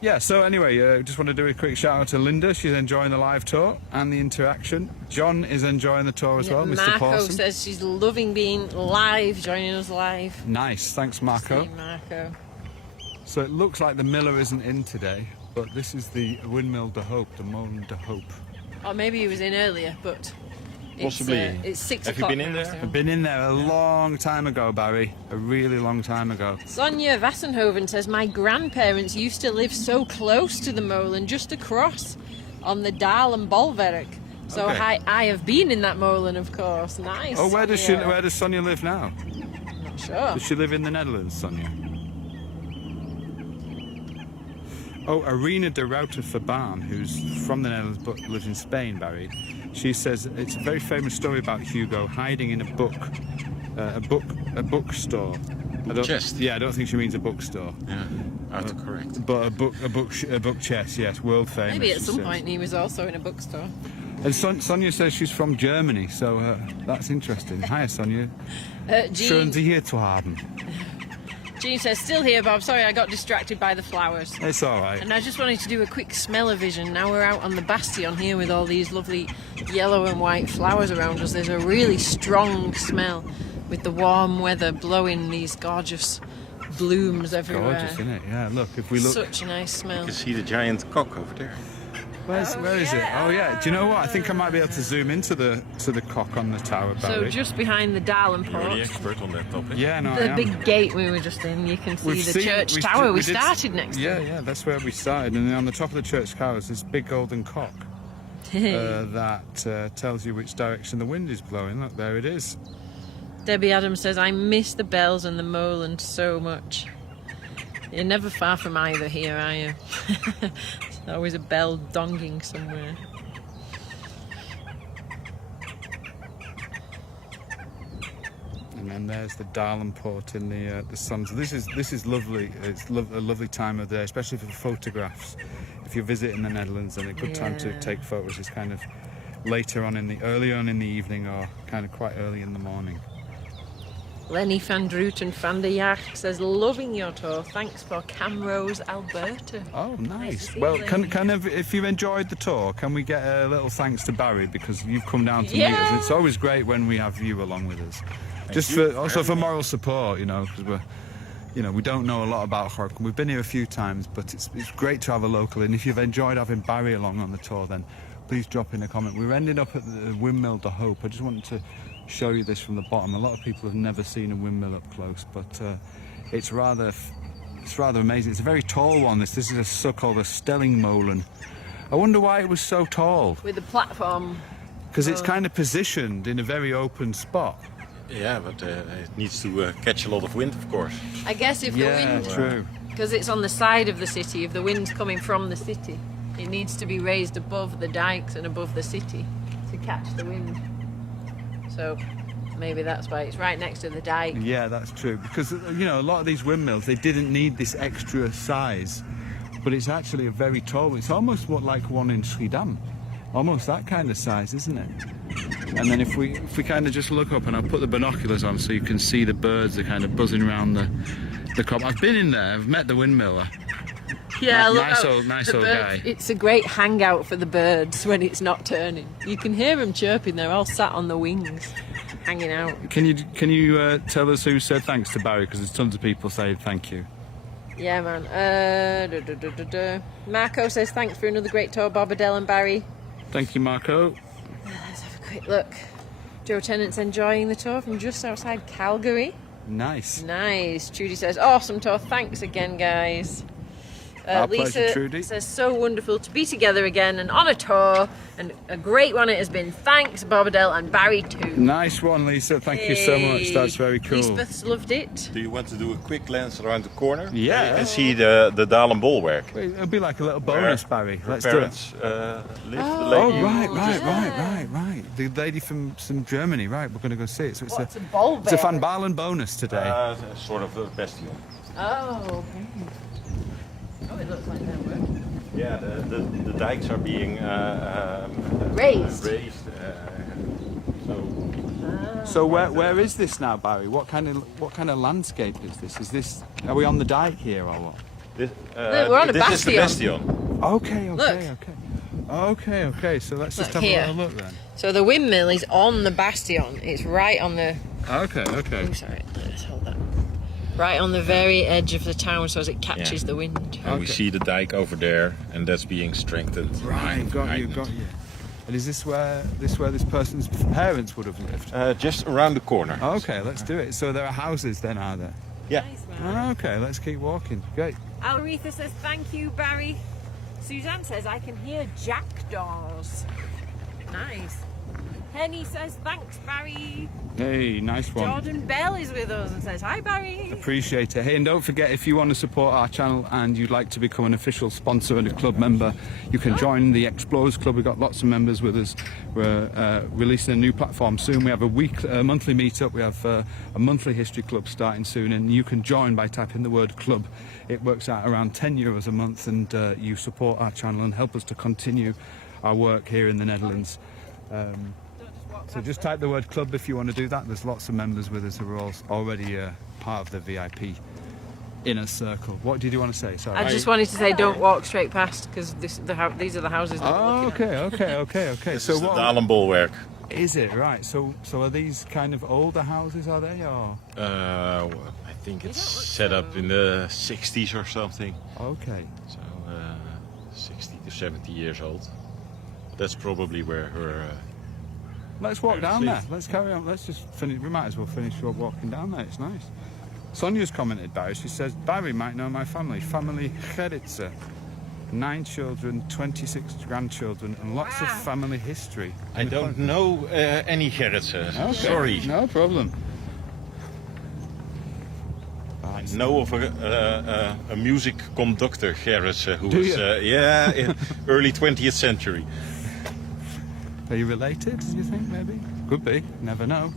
Yeah, so anyway, just want to do a quick shout out to Linda. She's enjoying the live tour and the interaction. John is enjoying the tour as well, Mr. Marco Paulson. says she's loving being live, joining us live. Nice, thanks Marco. See Marco. So it looks like the miller isn't in today, but this is the windmill de Hoop, the Molen de Hoop. Or maybe he was in earlier, but Possibly. It's 6 Have you o'clock been in now, there? so. I've been in there a long time ago, Barry. A really long time ago. Sonja Vassenhoven says, my grandparents used to live so close to the molen, just across on the Baalen Bolwerk. So Okay. I have been in that molen, of course. Nice. Oh, where does Sonja live now? Not sure. Does she live in the Netherlands, Sonja? Oh, Irina de Ruyter Verbaan, who's from the Netherlands but lives in Spain, Barry. She says it's a very famous story about Hugo hiding in a bookstore. Chest. Yeah, I don't think she means a bookstore. Yeah, autocorrect. But a book chest, yes, world famous. Maybe at she some says. point he was also in a bookstore. And Sonja says she's from Germany, so that's interesting. Hi, Sonja. Schön, Sie hier zu haben. Jean says, still here, Bob. Sorry, I got distracted by the flowers. It's all right. And I just wanted to do a quick smell-o-vision. Now we're out on the bastion here with all these lovely yellow and white flowers around us. There's a really strong smell with the warm weather blowing these gorgeous blooms everywhere. Gorgeous, isn't it? Yeah, look, if we look... Such a nice smell. You can see the giant cock over there. Where is it? Oh, yeah. Do you know what? I think I might be able to zoom into the cock on the tower, So Barry. just behind the Baalen You're the port, expert on that topic. Yeah, no, I the am. big gate we were just in, you can see We've the seen- church we- tower we did- started next to. Yeah, that's where we started. And then on the top of the church tower is this big golden cock that tells you which direction the wind is blowing. Look, there it is. Debbie Adams says, I miss the bells and the molen so much. You're never far from either here, are you? There's always a bell donging somewhere. And then there's the Baalen port in the sun. So this is lovely. It's a lovely time of day, especially for photographs. If you're visiting the Netherlands, then a good time to Yeah. take photos is kind of early on in the evening, or kind of quite early in the morning. Lenny van Druten van der Jacht says, loving your tour. Thanks for Camrose, Alberta. Oh, Nice nice. to see Well, you. if you enjoyed the tour, can we get a little thanks to Barry, because you've come down to meet us. Yeah. It's always great when we have you along with us. Just you. for moral support, because we don't know a lot about Gorinchem. We've been here a few times, but it's great to have a local. And if you've enjoyed having Barry along on the tour, then please drop in a comment. We're ending up at the windmill de Hope. I just wanted to show you this from the bottom. A lot of people have never seen a windmill up close, but it's rather amazing. It's a very tall one. This is a so-called a Stellingmolen. I wonder why it was so tall. With the platform. Because it's kind of positioned in a very open spot. Yeah, but it needs to catch a lot of wind, of course. I guess if the wind... true. Because it's on the side of the city, if the wind's coming from the city, it needs to be raised above the dikes and above the city to catch the wind. So maybe that's why it's right next to the dike. Yeah, that's true. Because, a lot of these windmills, they didn't need this extra size, but it's actually a very tall. It's almost like one in Schiedam. Almost that kind of size, isn't it? And then if we kind of just look up, and I'll put the binoculars on so you can see the birds are kind of buzzing around the cop. I've been in there, I've met the windmiller. Yeah, look nice out. old The guy. birds- It's a great hangout for the birds when it's not turning. You can hear them chirping. They're all sat on the wings, hanging out. Can you tell us who said thanks to Barry? Because there's tons of people saying thank you. Yeah, man. Marco says thanks for another great tour, Bob, Adele and Barry. Thank you, Marco. Let's have a quick look. Joe Tennant's enjoying the tour from just outside Calgary. Nice. Nice. Trudy says, awesome tour. Thanks again, guys. Our Lisa pleasure, Trudy. says, so wonderful to be together again and on a tour, and a great one it has been. Thanks, Bob, Adele, and Barry too. Nice one, Lisa. Thank you so much. Hey. That's very cool. Lisbeth's loved it. Do you want to do a quick glance around the corner? Yeah. You can see the Baalen Bolwerk. It'll be like a little bonus, Barry. Her Let's do it. parents live, the Oh, lady. right. The lady from Germany, right, we're going to go see it. So it's What's a Bolwerk? It's a Van Baalen bonus today. Sort of a bastion. Oh, okay. Oh, it looks like they're working. Yeah, the dikes are being Raised. So where is this now, Barry? What kind of landscape is this? Are we on the dike here or what? we're on a this is the bastion. bastion. Okay. So let's just Look have here. a little look then. So the windmill is on the bastion. It's right on the... Okay. Oh, sorry. Let's hold that. Right on the very edge of the town so as it catches Yeah. the wind. And we Okay. see the dike over there, and that's being strengthened. Right, got you. And is this where this person's parents would have lived? Just around the corner. Okay, let's do it. So there are houses then, are there? Yeah. Nice, man. Okay, let's keep walking. Great. Aretha says, thank you, Barry. Suzanne says, I can hear jackdaws. Nice. Henny says, thanks, Barry. Hey, nice one. Jordan Bell is with us and says, hi, Barry. Appreciate it. Hey, and don't forget, if you want to support our channel and you'd like to become an official sponsor and a club member, you can join the Explorers Club. We've got lots of members with us. We're releasing a new platform soon. We have a monthly meetup. We have a monthly history club starting soon, and you can join by typing the word club. It works out around €10 a month, and you support our channel and help us to continue our work here in the Netherlands. So just type the word club if you want to do that. There's lots of members with us who are already part of the VIP inner circle. What did you want to say? Sorry. I just wanted to say, don't walk straight past, because these are the houses that we're looking at. Okay. This So is the what Baalen bulwark. is it? Right. So are these kind of older houses? Are they? Or Well, I think it's set up in the 60s or something. okay. So 60 to 70 years old. That's probably where her. Let's walk down there. Let's carry on. Let's just finish. We might as well finish walking down there. It's nice. Sonia's commented, Barry. She says, Barry might know my family. Family Geritse. 9 children, 26 grandchildren, and lots of family history. I don't know any Gerritsen. Okay. Sorry. No problem. I know of a music conductor, Gerritsen, who Do was you? in early 20th century. Are you related, do you think, maybe? Could be, never know.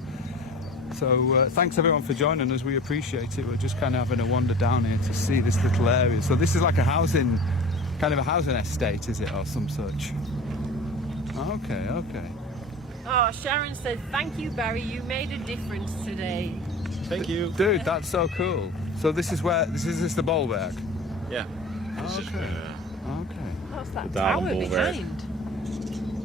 So thanks everyone for joining us, we appreciate it. We're just kind of having a wander down here to see this little area. So this is like a housing, kind of a housing estate, is it, or some such? Okay. Oh, Sharon said, thank you, Barry. You made a difference today. Thank you. Dude, that's so cool. So this is the bulwark? Yeah. This is, Okay. What's that The tower Baalen bulwark. behind?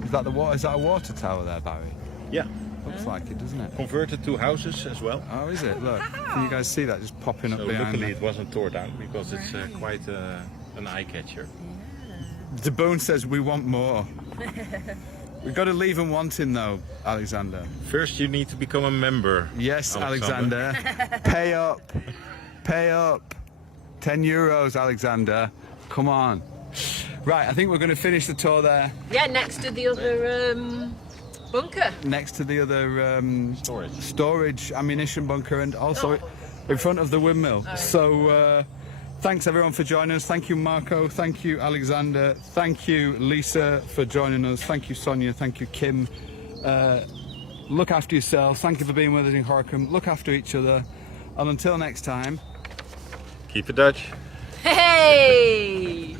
Is that a water tower there, Barry? yeah. Looks like it, doesn't it? Converted to houses as well. Oh, is it? Look, can you guys see that just popping up So behind luckily me? it wasn't torn down because it's quite an eye catcher. The Boone says we want more. We've got to leave them wanting though, Alexander. First you need to become a member. Yes, Alexander. Pay up. 10 euros, Alexander. Come on. Right, I think we're going to finish the tour there. Yeah, next to the other bunker. Next to the other Storage. ammunition bunker, and also in front of the windmill. So thanks everyone for joining us. Thank you, Marco. Thank you, Alexander. Thank you, Lisa, for joining us. Thank you, Sonia. Thank you, Kim. Look after yourselves. Thank you for being with us in Gorinchem. Look after each other. And until next time, Keep it Dutch. Hey!